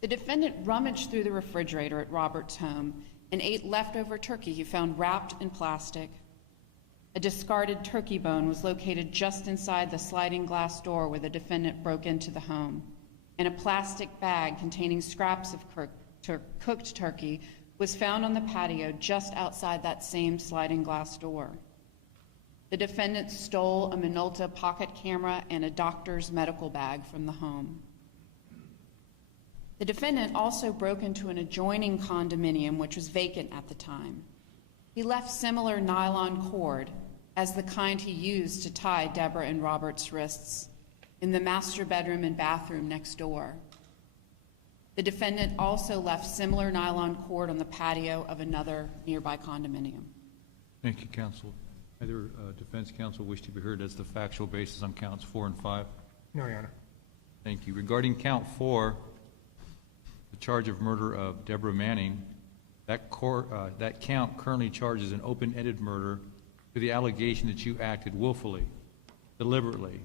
The defendant rummaged through the refrigerator at Robert's home and ate leftover turkey he found wrapped in plastic. A discarded turkey bone was located just inside the sliding glass door where the defendant broke into the home, and a plastic bag containing scraps of cooked turkey was found on the patio just outside that same sliding glass door. The defendant stole a Minolta pocket camera and a doctor's medical bag from the home. The defendant also broke into an adjoining condominium, which was vacant at the time. He left similar nylon cord as the kind he used to tie Deborah and Robert's wrists in the master bedroom and bathroom next door. The defendant also left similar nylon cord on the patio of another nearby condominium. Thank you, counsel. Either defense counsel wish to be heard as the factual basis on counts 4 and 5? No, Your Honor. Thank you. Regarding count 4, the charge of murder of Deborah Manning, that count currently charges an open-ended murder to the allegation that you acted willfully, deliberately,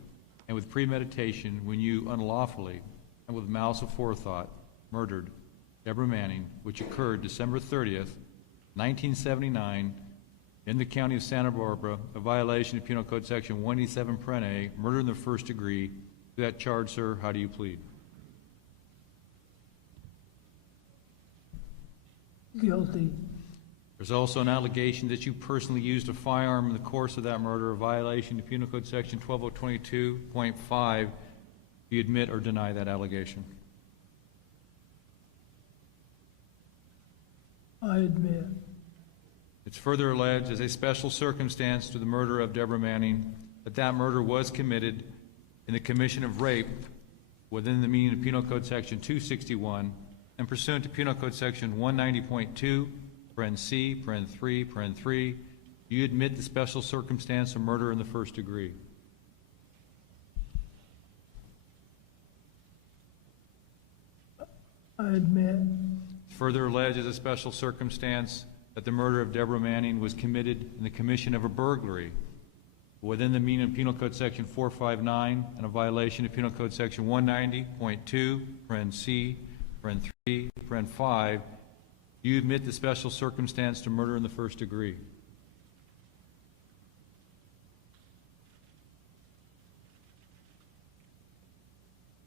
and with premeditation when you unlawfully and with malice aforethought murdered Deborah Manning, which occurred December 30th, 1979, in the county of Santa Barbara, a violation of Penal Code Section 187 Paren A, murder in the first degree. To that charge, sir, how do you plead? Guilty. There's also an allegation that you personally used a firearm in the course of that murder, a violation of Penal Code Section 12022.5. Do you admit or deny that allegation? I admit. It's further alleged as a special circumstance to the murder of Deborah Manning that that murder was committed in the commission of rape within the meaning of Penal Code Section 261 and pursuant to Penal Code Section 190.2, paren C, paren 3, paren 3. Do you admit the special circumstance of murder in the first degree? I admit. It's further alleged as a special circumstance that the murder of Deborah Manning was committed in the commission of a burglary within the meaning of Penal Code Section 459 and a violation of Penal Code Section 190.2, paren C, paren 3, paren 5. Do you admit the special circumstance to murder in the first degree?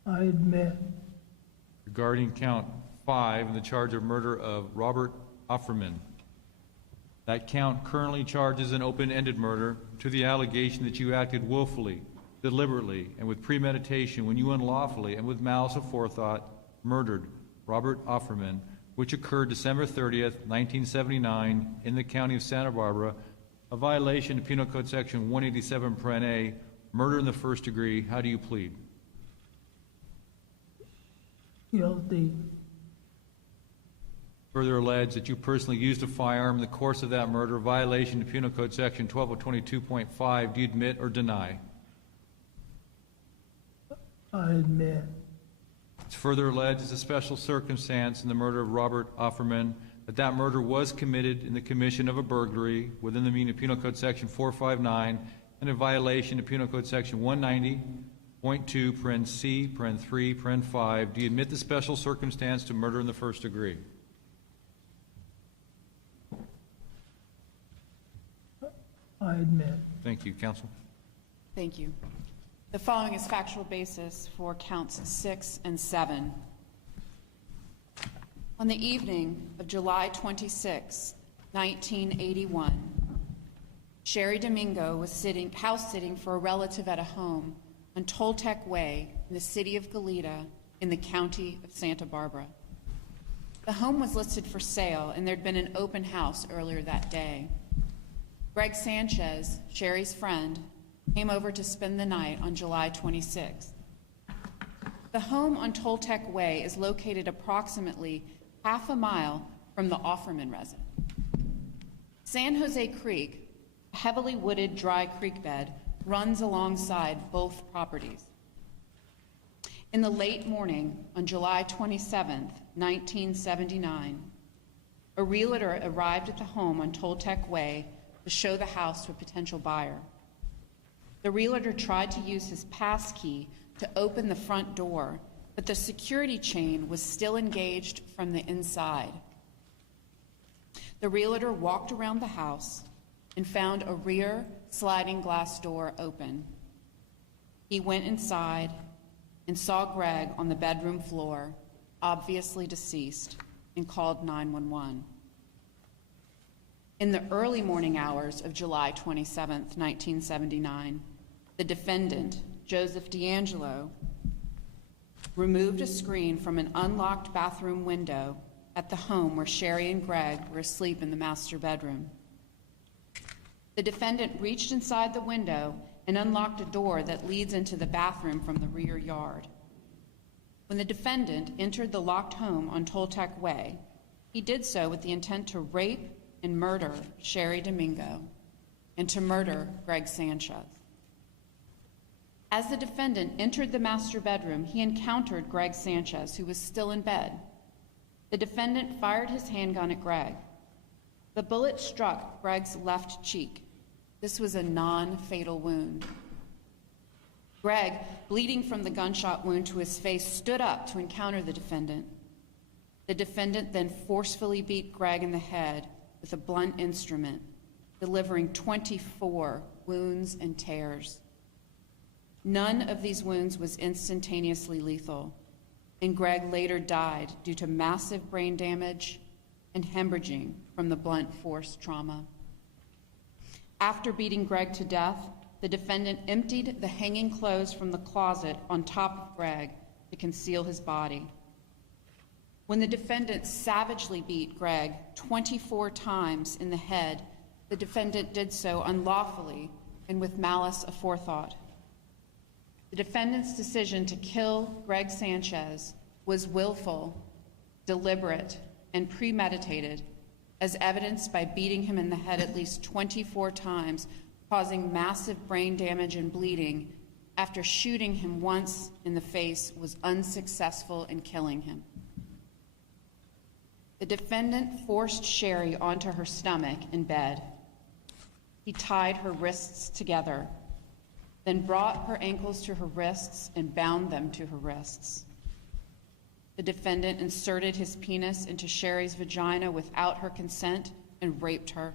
I admit. Regarding count 5 and the charge of murder of Robert Offerman, that count currently charges an open-ended murder to the allegation that you acted willfully, deliberately, and with premeditation when you unlawfully and with malice aforethought murdered Robert Offerman, which occurred December 30th, 1979, in the county of Santa Barbara, a violation of Penal Code Section 187 paren A, murder in the first degree. How do you plead? Guilty. Further alleged that you personally used a firearm in the course of that murder, violation of Penal Code Section 12022.5. Do you admit or deny? I admit. It's further alleged as a special circumstance in the murder of Robert Offerman that that murder was committed in the commission of a burglary within the meaning of Penal Code Section 459 and a violation of Penal Code Section 190.2, paren C, paren 3, paren 5. Do you admit the special circumstance to murder in the first degree? I admit. Thank you. Counsel? Thank you. The following is factual basis for counts 6 and 7. On the evening of July 26, 1981, Sherry Domingo was house sitting for a relative at a home on Toltec Way in the city of Goleta in the county of Santa Barbara. The home was listed for sale, and there'd been an open house earlier that day. Greg Sanchez, Sherry's friend, came over to spend the night on July 26th. The home on Toltec Way is located approximately half a mile from the Offerman residence. San Jose Creek, a heavily wooded dry creek bed, runs alongside both properties. In the late morning on July 27, 1979, a realtor arrived at the home on Toltec Way to show the house to a potential buyer. The realtor tried to use his pass key to open the front door, but the security chain was still engaged from the inside. The realtor walked around the house and found a rear sliding glass door open. He went inside and saw Greg on the bedroom floor, obviously deceased, and called 911. In the early morning hours of July 27, 1979, the defendant, Joseph DeAngelo, removed a screen from an unlocked bathroom window at the home where Sherry and Greg were asleep in the master bedroom. The defendant reached inside the window and unlocked a door that leads into the bathroom from the rear yard. When the defendant entered the locked home on Toltec Way, he did so with the intent to rape and murder Sherry Domingo and to murder Greg Sanchez. As the defendant entered the master bedroom, he encountered Greg Sanchez, who was still in bed. The defendant fired his handgun at Greg. The bullet struck Greg's left cheek. This was a non-fatal wound. Greg, bleeding from the gunshot wound to his face, stood up to encounter the defendant. The defendant then forcefully beat Greg in the head with a blunt instrument, delivering 24 wounds and tears. None of these wounds was instantaneously lethal, and Greg later died due to massive brain damage and hemorrhaging from the blunt force trauma. After beating Greg to death, the defendant emptied the hanging clothes from the closet on top of Greg to conceal his body. When the defendant savagely beat Greg 24 times in the head, the defendant did so unlawfully and with malice aforethought. The defendant's decision to kill Greg Sanchez was willful, deliberate, and premeditated, as evidenced by beating him in the head at least 24 times, causing massive brain damage and bleeding, after shooting him once in the face was unsuccessful in killing him. The defendant forced Sherry onto her stomach in bed. He tied her wrists together, then brought her ankles to her wrists and bound them to her wrists. The defendant inserted his penis into Sherry's vagina without her consent and raped her.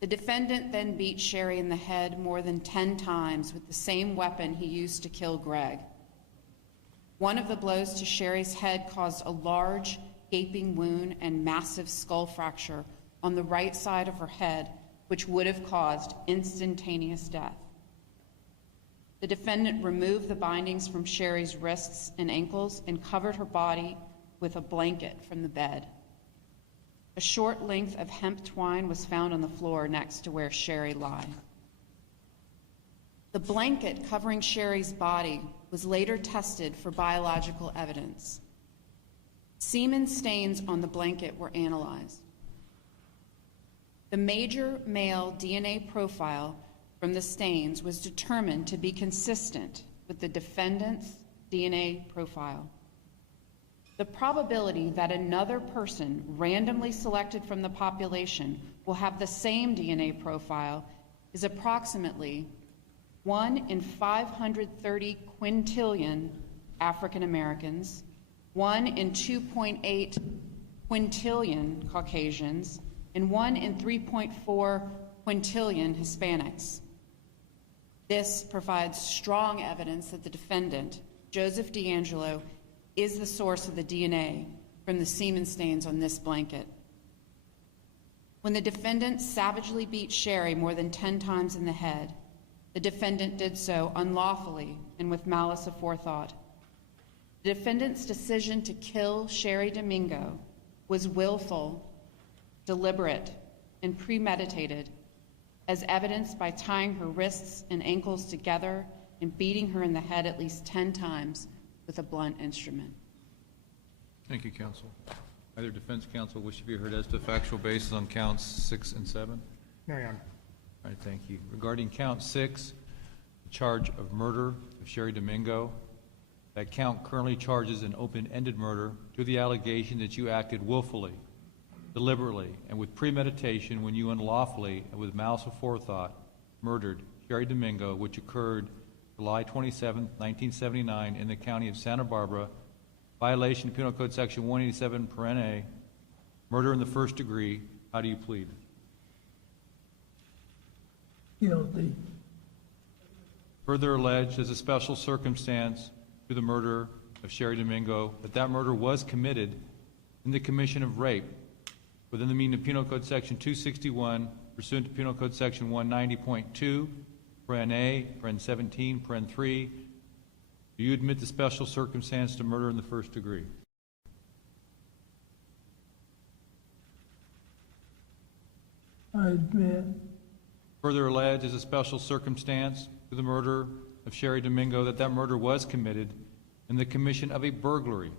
The defendant then beat Sherry in the head more than 10 times with the same weapon he used to kill Greg. One of the blows to Sherry's head caused a large, gaping wound and massive skull fracture on the right side of her head, which would have caused instantaneous death. The defendant removed the bindings from Sherry's wrists and ankles and covered her body with a blanket from the bed. A short length of hemp twine was found on the floor next to where Sherry lay. The blanket covering Sherry's body was later tested for biological evidence. Semen stains on the blanket were analyzed. The major male DNA profile from the stains was determined to be consistent with the defendant's DNA profile. The probability that another person randomly selected from the population will have the same DNA profile is approximately 1 in 530 quintillion African Americans, 1 in 2.8 quintillion Caucasians, and 1 in 3.4 quintillion Hispanics. This provides strong evidence that the defendant, Joseph DeAngelo, is the source of the DNA from the semen stains on this blanket. When the defendant savagely beat Sherry more than 10 times in the head, the defendant did so unlawfully and with malice aforethought. The defendant's decision to kill Sherry Domingo was willful, deliberate, and premeditated, as evidenced by tying her wrists and ankles together and beating her in the head at least 10 times with a blunt instrument. Thank you, counsel. Either defense counsel wish to be heard as to factual basis on counts 6 and 7? No, Your Honor. All right, thank you. Regarding count 6, the charge of murder of Sherry Domingo, that count currently charges an open-ended murder to the allegation that you acted willfully, deliberately, and with premeditation when you unlawfully and with malice aforethought murdered Sherry Domingo, which occurred July 27, 1979 in the county of Santa Barbara, violation of Penal Code Section 187, paren A, murder in the first degree. How do you plead? Guilty. Further alleged as a special circumstance to the murder of Sherry Domingo that that murder was committed in the commission of rape within the meaning of Penal Code Section 261 pursuant to Penal Code Section 190.2, paren A, paren 17, paren 3. Do you admit the special circumstance to murder in the first degree? I admit. Further alleged as a special circumstance to the murder of Sherry Domingo that that murder was committed in the commission of a burglary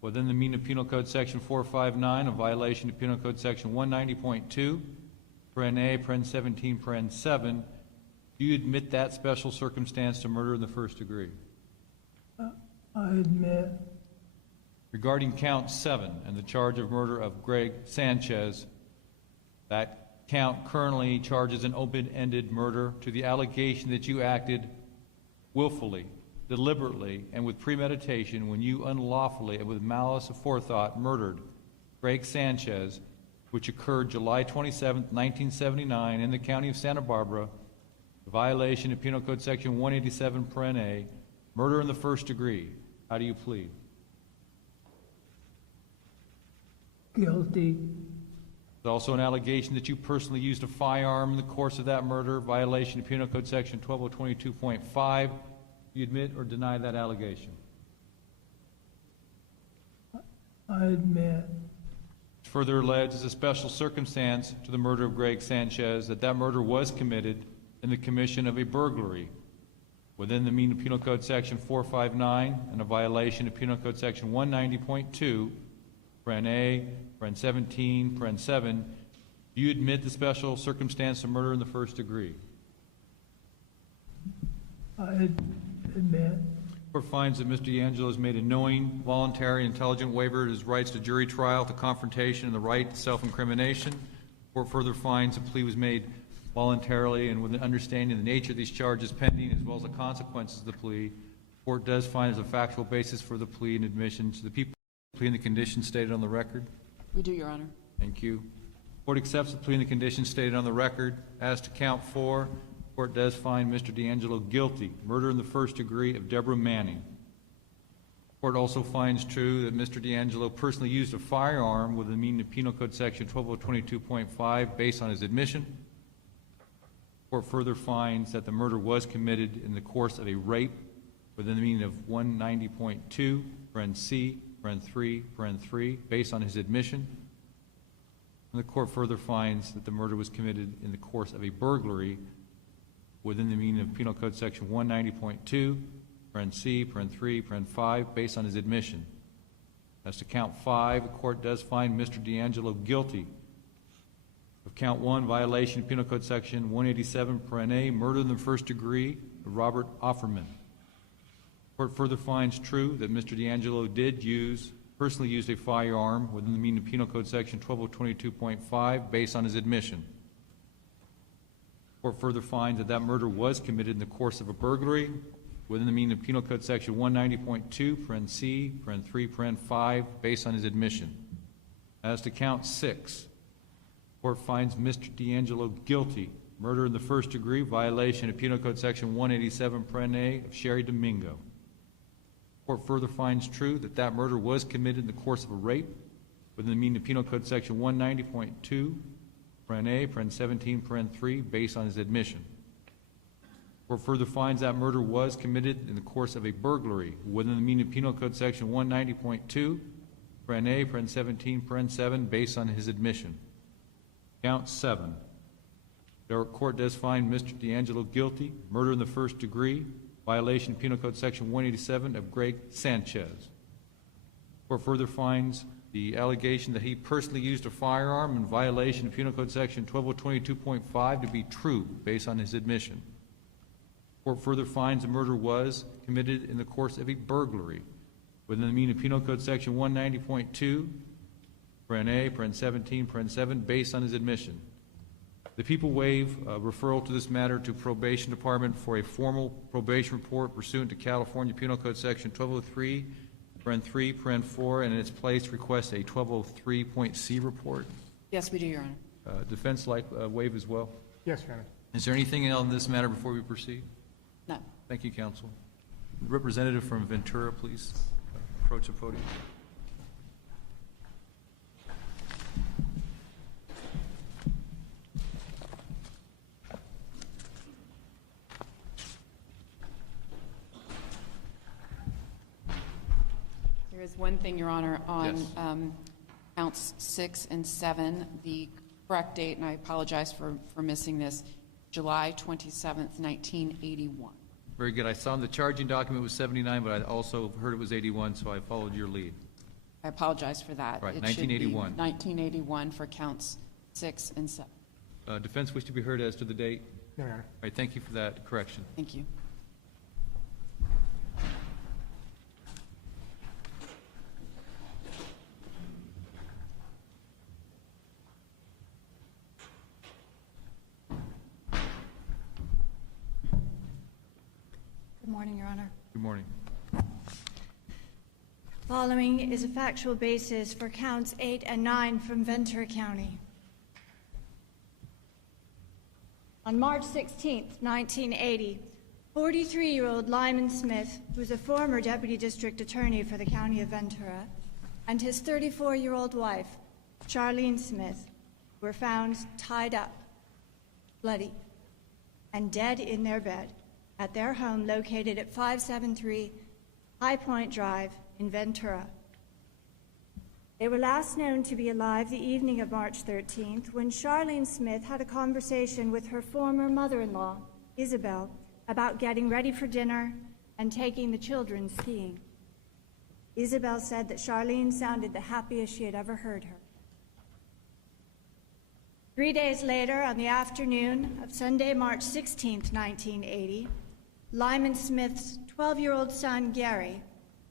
within the meaning of Penal Code Section 459, a violation of Penal Code Section 190.2, paren A, paren 17, paren 7. Do you admit that special circumstance to murder in the first degree? I admit. Regarding count 7 and the charge of murder of Greg Sanchez, that count currently charges an open-ended murder to the allegation that you acted willfully, deliberately, and with premeditation when you unlawfully and with malice aforethought murdered Greg Sanchez, which occurred July 27, 1979 in the county of Santa Barbara, a violation of Penal Code Section 187, paren A, murder in the first degree. How do you plead? Guilty. There's also an allegation that you personally used a firearm in the course of that murder, violation of Penal Code Section 12022.5. Do you admit or deny that allegation? I admit. Further alleged as a special circumstance to the murder of Greg Sanchez that that murder was committed in the commission of a burglary within the meaning of Penal Code Section 459 and a violation of Penal Code Section 190.2, paren A, paren 17, paren 7. Do you admit the special circumstance of murder in the first degree? I admit. Court finds that Mr. DeAngelo has made a knowing, voluntary, intelligent waiver of his rights to jury trial, to confrontation, and the right to self-incrimination. Court further finds the plea was made voluntarily and with an understanding of the nature of these charges pending as well as the consequences of the plea. Court does find as a factual basis for the plea and admission to the people plea in the conditions stated on the record. We do, Your Honor. Thank you. Court accepts the plea in the conditions stated on the record. As to count 4, court does find Mr. DeAngelo guilty, murder in the first degree of Deborah Manning. Court also finds true that Mr. DeAngelo personally used a firearm within the meaning of Penal Code Section 12022.5 based on his admission. Court further finds that the murder was committed in the course of a rape within the meaning of 190.2, paren C, paren 3, paren 3, based on his admission. And the court further finds that the murder was committed in the course of a burglary within the meaning of Penal Code Section 190.2, paren C, paren 3, paren 5, based on his admission. As to count 5, the court does find Mr. DeAngelo guilty of count 1, violation of Penal Code Section 187, paren A, murder in the first degree of Robert Offerman. Court further finds true that Mr. DeAngelo did personally use a firearm within the meaning of Penal Code Section 12022.5 based on his admission. Court further finds that that murder was committed in the course of a burglary within the meaning of Penal Code Section 190.2, paren C, paren 3, paren 5, based on his admission. As to count 6, court finds Mr. DeAngelo guilty, murder in the first degree, violation of Penal Code Section 187, paren A, of Sherry Domingo. Court further finds true that that murder was committed in the course of a rape within the meaning of Penal Code Section 190.2, paren A, paren 17, paren 3, based on his admission. Court further finds that murder was committed in the course of a burglary within the meaning of Penal Code Section 190.2, paren A, paren 17, paren 7, based on his admission. Count 7. The court does find Mr. DeAngelo guilty, murder in the first degree, violation of Penal Code Section 187 of Greg Sanchez. Court further finds the allegation that he personally used a firearm in violation of Penal Code Section 12022.5 to be true based on his admission. Court further finds the murder was committed in the course of a burglary within the meaning of Penal Code Section 190.2, paren A, paren 17, paren 7, based on his admission. The people waive referral to this matter to Probation Department for a formal probation report pursuant to California Penal Code Section 1203, paren 3, paren 4, and in its place request a 1203.C report. Yes, we do, Your Honor. Defense like waive as well. Yes, Your Honor. Is there anything else in this matter before we proceed? No. Thank you, counsel. Representative from Ventura, please approach the podium. There is one thing, Your Honor, on Yes. counts 6 and 7, the correct date, and I apologize for missing this, July 27th, 1981. Very good. I saw in the charging document it was 79, but I also heard it was 81, so I followed your lead. I apologize for that. Right, It should be 1981. 1981 for counts 6 and 7. Defense wish to be heard as to the date? No, Your Honor. All right, thank you for that correction. Thank you. Good morning, Your Honor. Good morning. Following is a factual basis for counts 8 and 9 from Ventura County. On March 16, 1980, 43-year-old Lyman Smith, who was a former deputy district attorney for the county of Ventura, and his 34-year-old wife, Charlene Smith, were found tied up, bloody, and dead in their bed at their home located at 573 High Point Drive in Ventura. They were last known to be alive the evening of March 13th when Charlene Smith had a conversation with her former mother-in-law, Isabel, about getting ready for dinner and taking the children skiing. Isabel said that Charlene sounded the happiest she had ever heard her. 3 days later, on the afternoon of Sunday, March 16th, 1980, Lyman Smith's 12-year-old son, Gary,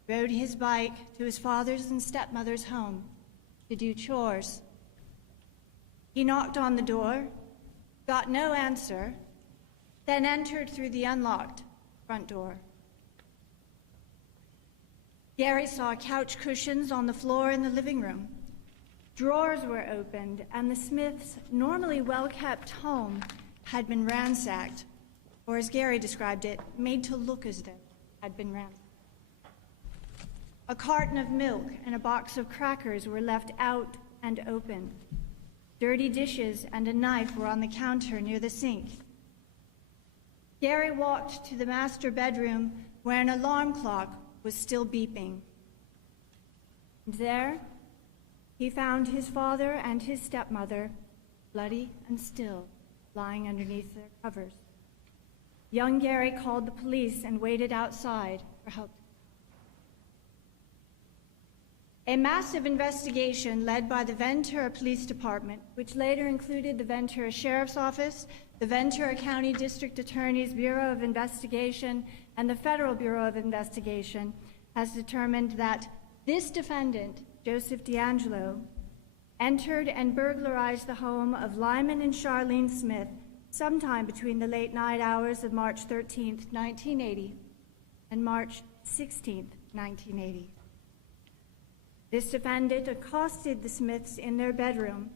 rode his bike to his father's and stepmother's home to do chores. He knocked on the door, got no answer, then entered through the unlocked front door. Gary saw couch cushions on the floor in the living room. Drawers were opened, and the Smiths' normally well-kept home had been ransacked, or as Gary described it, made to look as though it had been ransacked. A carton of milk and a box of crackers were left out and open. Dirty dishes and a knife were on the counter near the sink. Gary walked to the master bedroom where an alarm clock was still beeping. And there, he found his father and his stepmother, bloody and still, lying underneath their covers. Young Gary called the police and waited outside for help. A massive investigation led by the Ventura Police Department, which later included the Ventura Sheriff's Office, the Ventura County District Attorney's Bureau of Investigation, and the Federal Bureau of Investigation, has determined that this defendant, Joseph DeAngelo, entered and burglarized the home of Lyman and Charlene Smith sometime between the late night hours of March 13, 1980 and March 16, 1980. This defendant accosted the Smiths in their bedroom,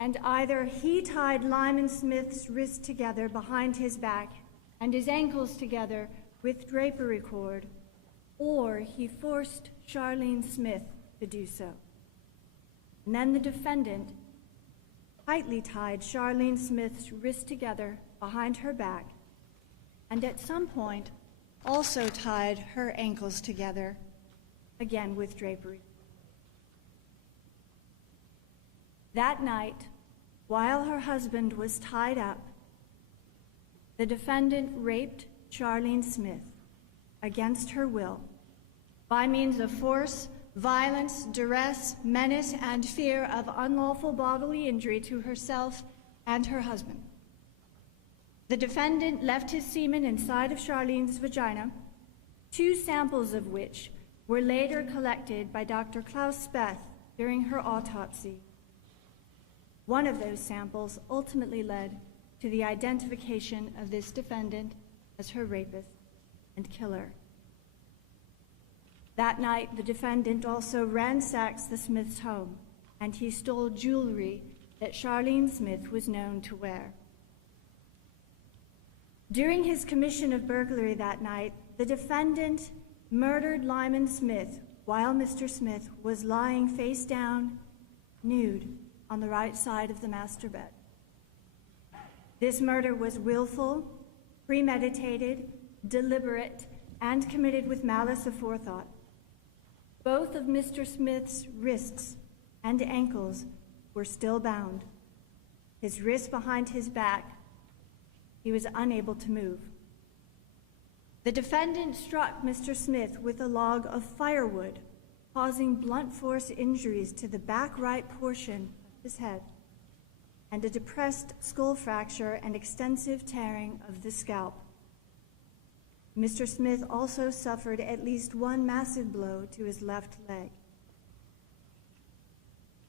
and either he tied Lyman Smith's wrists together behind his back and his ankles together with drapery cord, or he forced Charlene Smith to do so. And then the defendant tightly tied Charlene Smith's wrists together behind her back, and at some point also tied her ankles together, again with drapery. That night, while her husband was tied up, the defendant raped Charlene Smith against her will by means of force, violence, duress, menace, and fear of unlawful bodily injury to herself and her husband. The defendant left his semen inside of Charlene's vagina, 2 samples of which were later collected by Dr. Klaus Speth during her autopsy. One of those samples ultimately led to the identification of this defendant as her rapist and killer. That night, the defendant also ransacks the Smiths' home, and he stole jewelry that Charlene Smith was known to wear. During his commission of burglary that night, the defendant murdered Lyman Smith while Mr. Smith was lying face down, nude, on the right side of the master bed. This murder was willful, premeditated, deliberate, and committed with malice aforethought. Both of Mr. Smith's wrists and ankles were still bound. His wrists behind his back, he was unable to move. The defendant struck Mr. Smith with a log of firewood, causing blunt force injuries to the back right portion of his head, and a depressed skull fracture and extensive tearing of the scalp. Mr. Smith also suffered at least 1 massive blow to his left leg.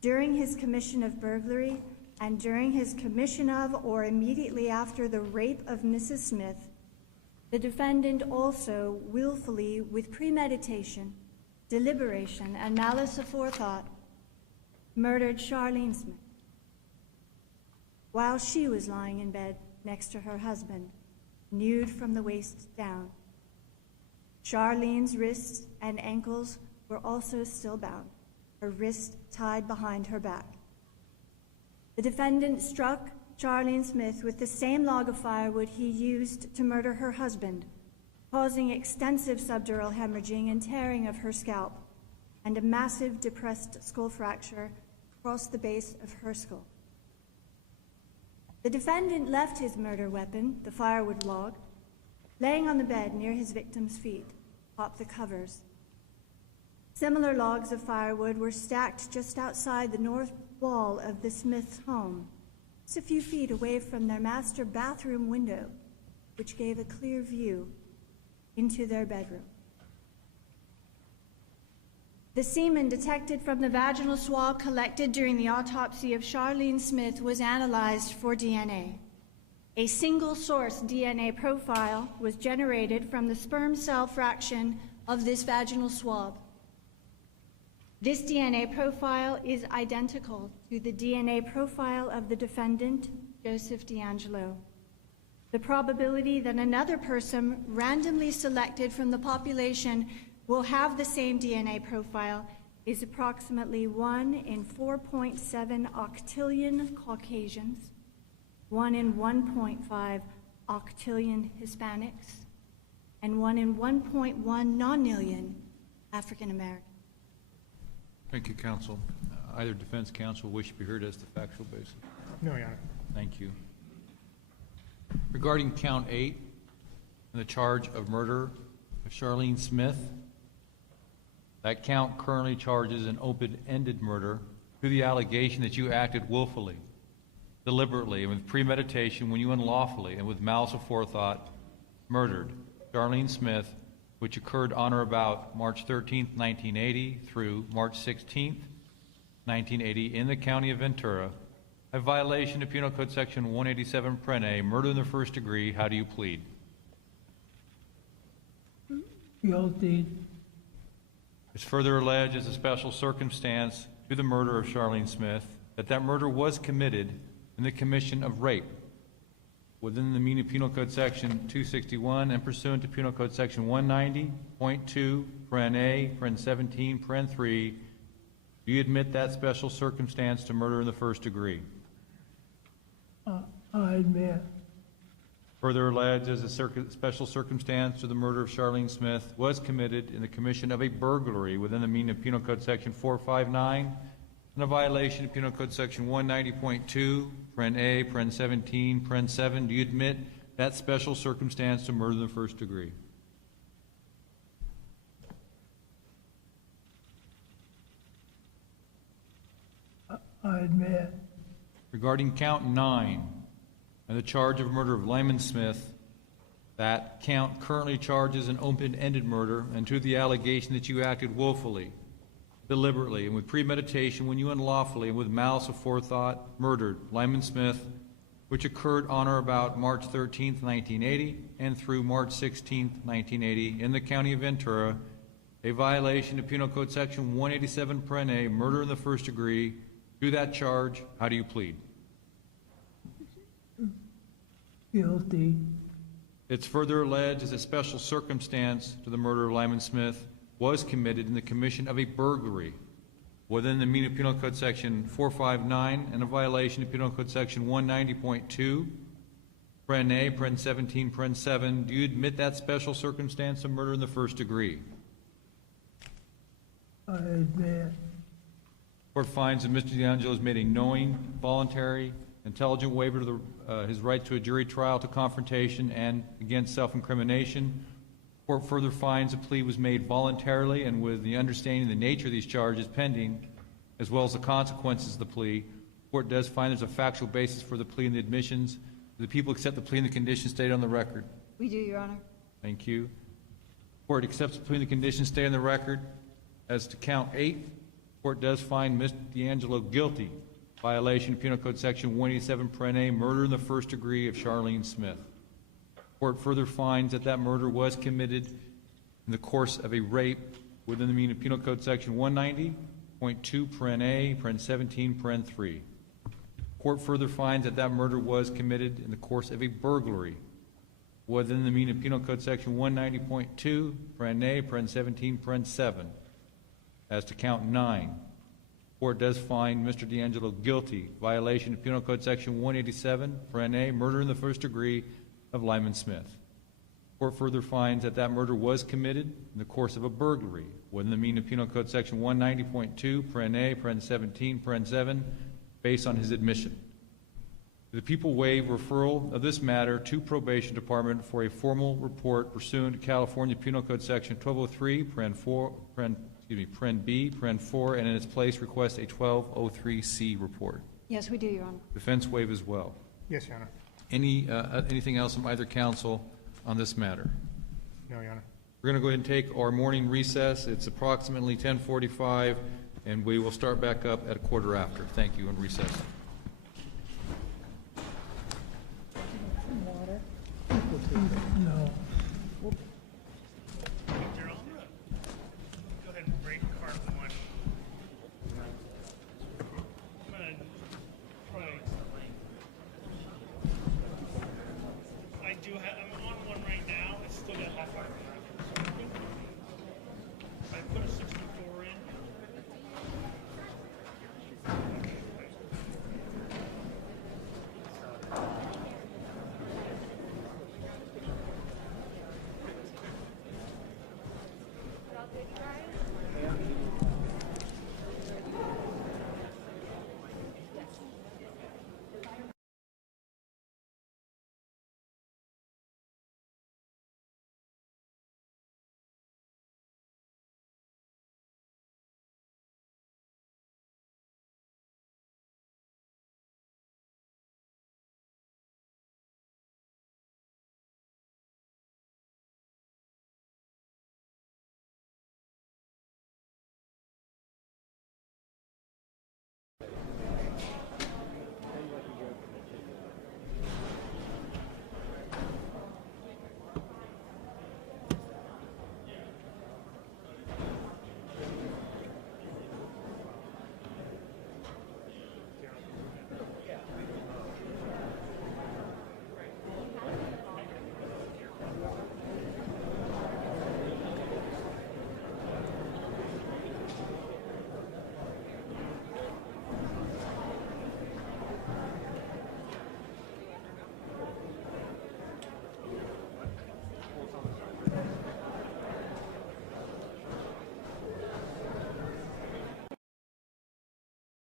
During his commission of burglary and during his commission of or immediately after the rape of Mrs. Smith, the defendant also willfully, with premeditation, deliberation, and malice aforethought, murdered Charlene Smith while she was lying in bed next to her husband, nude from the waist down. Charlene's wrists and ankles were also still bound, her wrists tied behind her back. The defendant struck Charlene Smith with the same log of firewood he used to murder her husband, causing extensive subdural hemorrhaging and tearing of her scalp, and a massive depressed skull fracture across the base of her skull. The defendant left his murder weapon, the firewood log, laying on the bed near his victim's feet, atop the covers. Similar logs of firewood were stacked just outside the north wall of the Smiths' home, just a few feet away from their master bathroom window, which gave a clear view into their bedroom. The semen detected from the vaginal swab collected during the autopsy of Charlene Smith was analyzed for DNA. A single-source DNA profile was generated from the sperm cell fraction of this vaginal swab. This DNA profile is identical to the DNA profile of the defendant, Joseph DeAngelo. The probability that another person randomly selected from the population will have the same DNA profile is approximately 1 in 4.7 octillion Caucasians, 1 in 1.5 octillion Hispanics, and 1 in 1.1 nonillion African Americans. Thank you, counsel. Either defense counsel wish to be heard as the factual basis? No, Your Honor. Thank you. Regarding count 8 and the charge of murder of Charlene Smith, that count currently charges an open-ended murder through the allegation that you acted willfully, deliberately, and with premeditation when you unlawfully and with malice aforethought murdered Charlene Smith, which occurred on or about March 13, 1980 through March 16, 1980 in the county of Ventura, a violation of Penal Code Section 187 Pren A, murder in the first degree. How do you plead? Guilty. It's further alleged as a special circumstance to the murder of Charlene Smith that that murder was committed in the commission of rape within the meaning of Penal Code Section 261 and pursuant to Penal Code Section 190.2, Pren A, Pren 17, Pren 3. Do you admit that special circumstance to murder in the first degree? I admit. Further alleged as a special circumstance to the murder of Charlene Smith was committed in the commission of a burglary within the meaning of Penal Code Section 459 and a violation of Penal Code Section 190.2, Pren A, Pren 17, Pren 7. Do you admit that special circumstance to murder in the first degree? I admit. Regarding count 9 and the charge of murder of Lyman Smith, that count currently charges an open-ended murder, and to the allegation that you acted willfully, deliberately, and with premeditation when you unlawfully and with malice aforethought murdered Lyman Smith, which occurred on or about March 13, 1980, and through March 16, 1980, in the county of Ventura, a violation of Penal Code Section 187, Paren A, murder in the first degree. To that charge, how do you plead? Guilty. It's further alleged as a special circumstance to the murder of Lyman Smith was committed in the commission of a burglary within the meaning of Penal Code Section 459 and a violation of Penal Code Section 190.2, Paren A, Paren 17, Paren 7. Do you admit that special circumstance of murder in the first degree? I admit. Court finds that Mr. DeAngelo has made a knowing, voluntary, intelligent waiver to his right to a jury trial, to confrontation, and against self-incrimination. Court further finds a plea was made voluntarily and with the understanding of the nature of these charges pending, as well as the consequences of the plea. Court does find there's a factual basis for the plea and the admissions. Do the people accept the plea and the conditions stated on the record? We do, Your Honor. Thank you. Court accepts the plea and the conditions stated on the record. As to count 8, court does find Mr. DeAngelo guilty, violation of Penal Code Section 187, Paren A, murder in the first degree of Charlene Smith. Court further finds that that murder was committed in the course of a rape within the meaning of Penal Code Section 190.2, Paren A, Paren 17, Paren 3. Court further finds that that murder was committed in the course of a burglary within the meaning of Penal Code Section 190.2, Paren A, Paren 17, Paren 7. As to count 9, court does find Mr. DeAngelo guilty, violation of Penal Code Section 187, Paren A, murder in the first degree of Lyman Smith. Court further finds that that murder was committed in the course of a burglary within the meaning of Penal Code Section 190.2, Paren A, Paren 17, Paren 7, based on his admission. The people waive referral of this matter to Probation Department for a formal report pursuant to California Penal Code Section 1203, Paren B, Paren 4, and in its place request a 1203C report. Yes, we do, Your Honor. Defense waive as well. Yes, Your Honor. Anything else from either counsel on this matter? No, Your Honor. We're going to go ahead and take our morning recess. It's approximately 10:45, and we will start back up at a quarter after. Thank you, and recess. No.